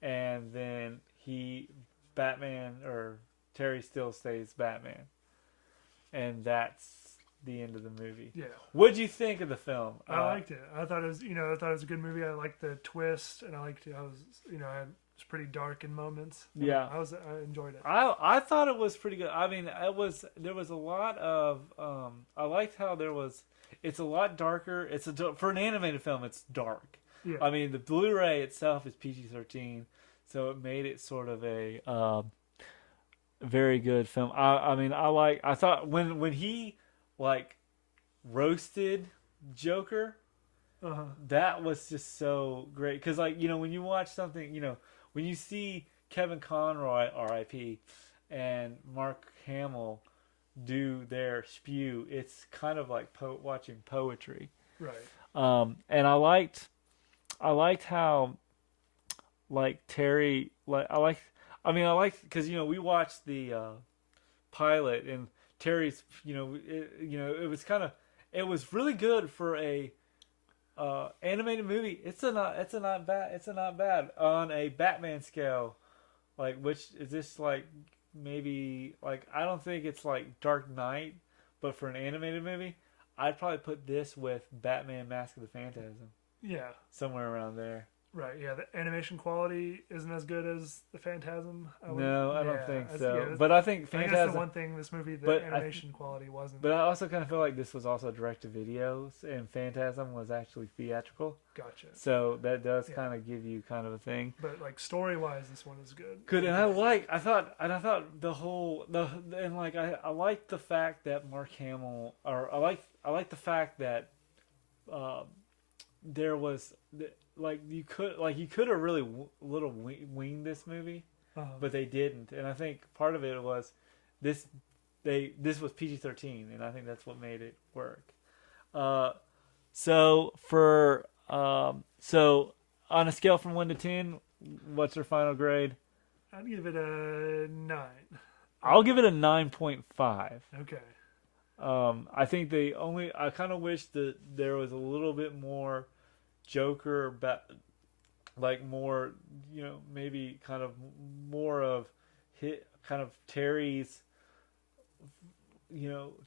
and then Terry still stays Batman. And that's the end of the movie. Yeah. What'd you think of the film? I liked it. I thought it was, a good movie. I liked the twist, and I liked it. It's pretty dark in moments. Yeah. I enjoyed it. I thought it was pretty good. I mean, there was a lot of, I liked how it's a lot darker. For an animated film, it's dark. Yeah. I mean, the Blu-ray itself is PG-13, so it made it sort of a very good film. I thought when he roasted Joker, that was just so great. Because when you watch something, when you see Kevin Conroy, R.I.P., and Mark Hamill do their spew, it's kind of like watching poetry. Right. And I liked how Terry, because we watched the pilot, and Terry's, it was really good for a animated movie. It's not bad on a Batman scale. Which is this maybe I don't think it's Dark Knight, but for an animated movie, I'd probably put this with Batman: Mask of the Phantasm. Yeah. Somewhere around there. Right, yeah, the animation quality isn't as good as the Phantasm. No, I don't yeah, think as- so. yeah, that's- But I think I think that's Phantasm. the one thing in this movie, the But animation quality wasn't. But I also kind of feel like this was also direct to videos, and Phantasm was actually theatrical. Gotcha. So that does Yeah. kind of give you kind of a thing. But like story wise, this one is good. Good, and I thought the whole and like I like the fact that Mark Hamill, or I like the fact that there was like you could have really winged this movie, but they didn't, and I think part of it was this was PG-13, and I think that's what made it work. So on a scale from 1 to 10, what's your final grade? I'd give it a 9. I'll give it a 9.5. Okay. I think I kind of wish that there was a little bit more Joker, like more, maybe kind of more of kind of Terry's,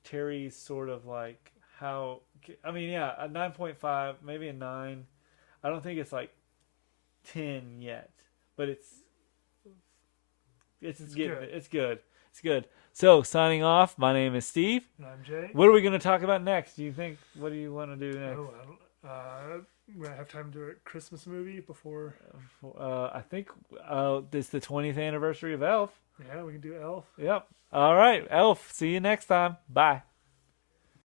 Terry's sort of like how, I mean, yeah, a 9.5, maybe a 9. I don't think it's like 10 yet, but it's getting good. It's good. It's good. So, signing off, my name is Steve. And I'm Jay. What are we going to talk about next? What do you want to do next? We're going to have time to do a Christmas movie before. I think it's the 20th anniversary of Elf. Yeah, we can do Elf. Yep. All right, Elf. See you next time. Bye.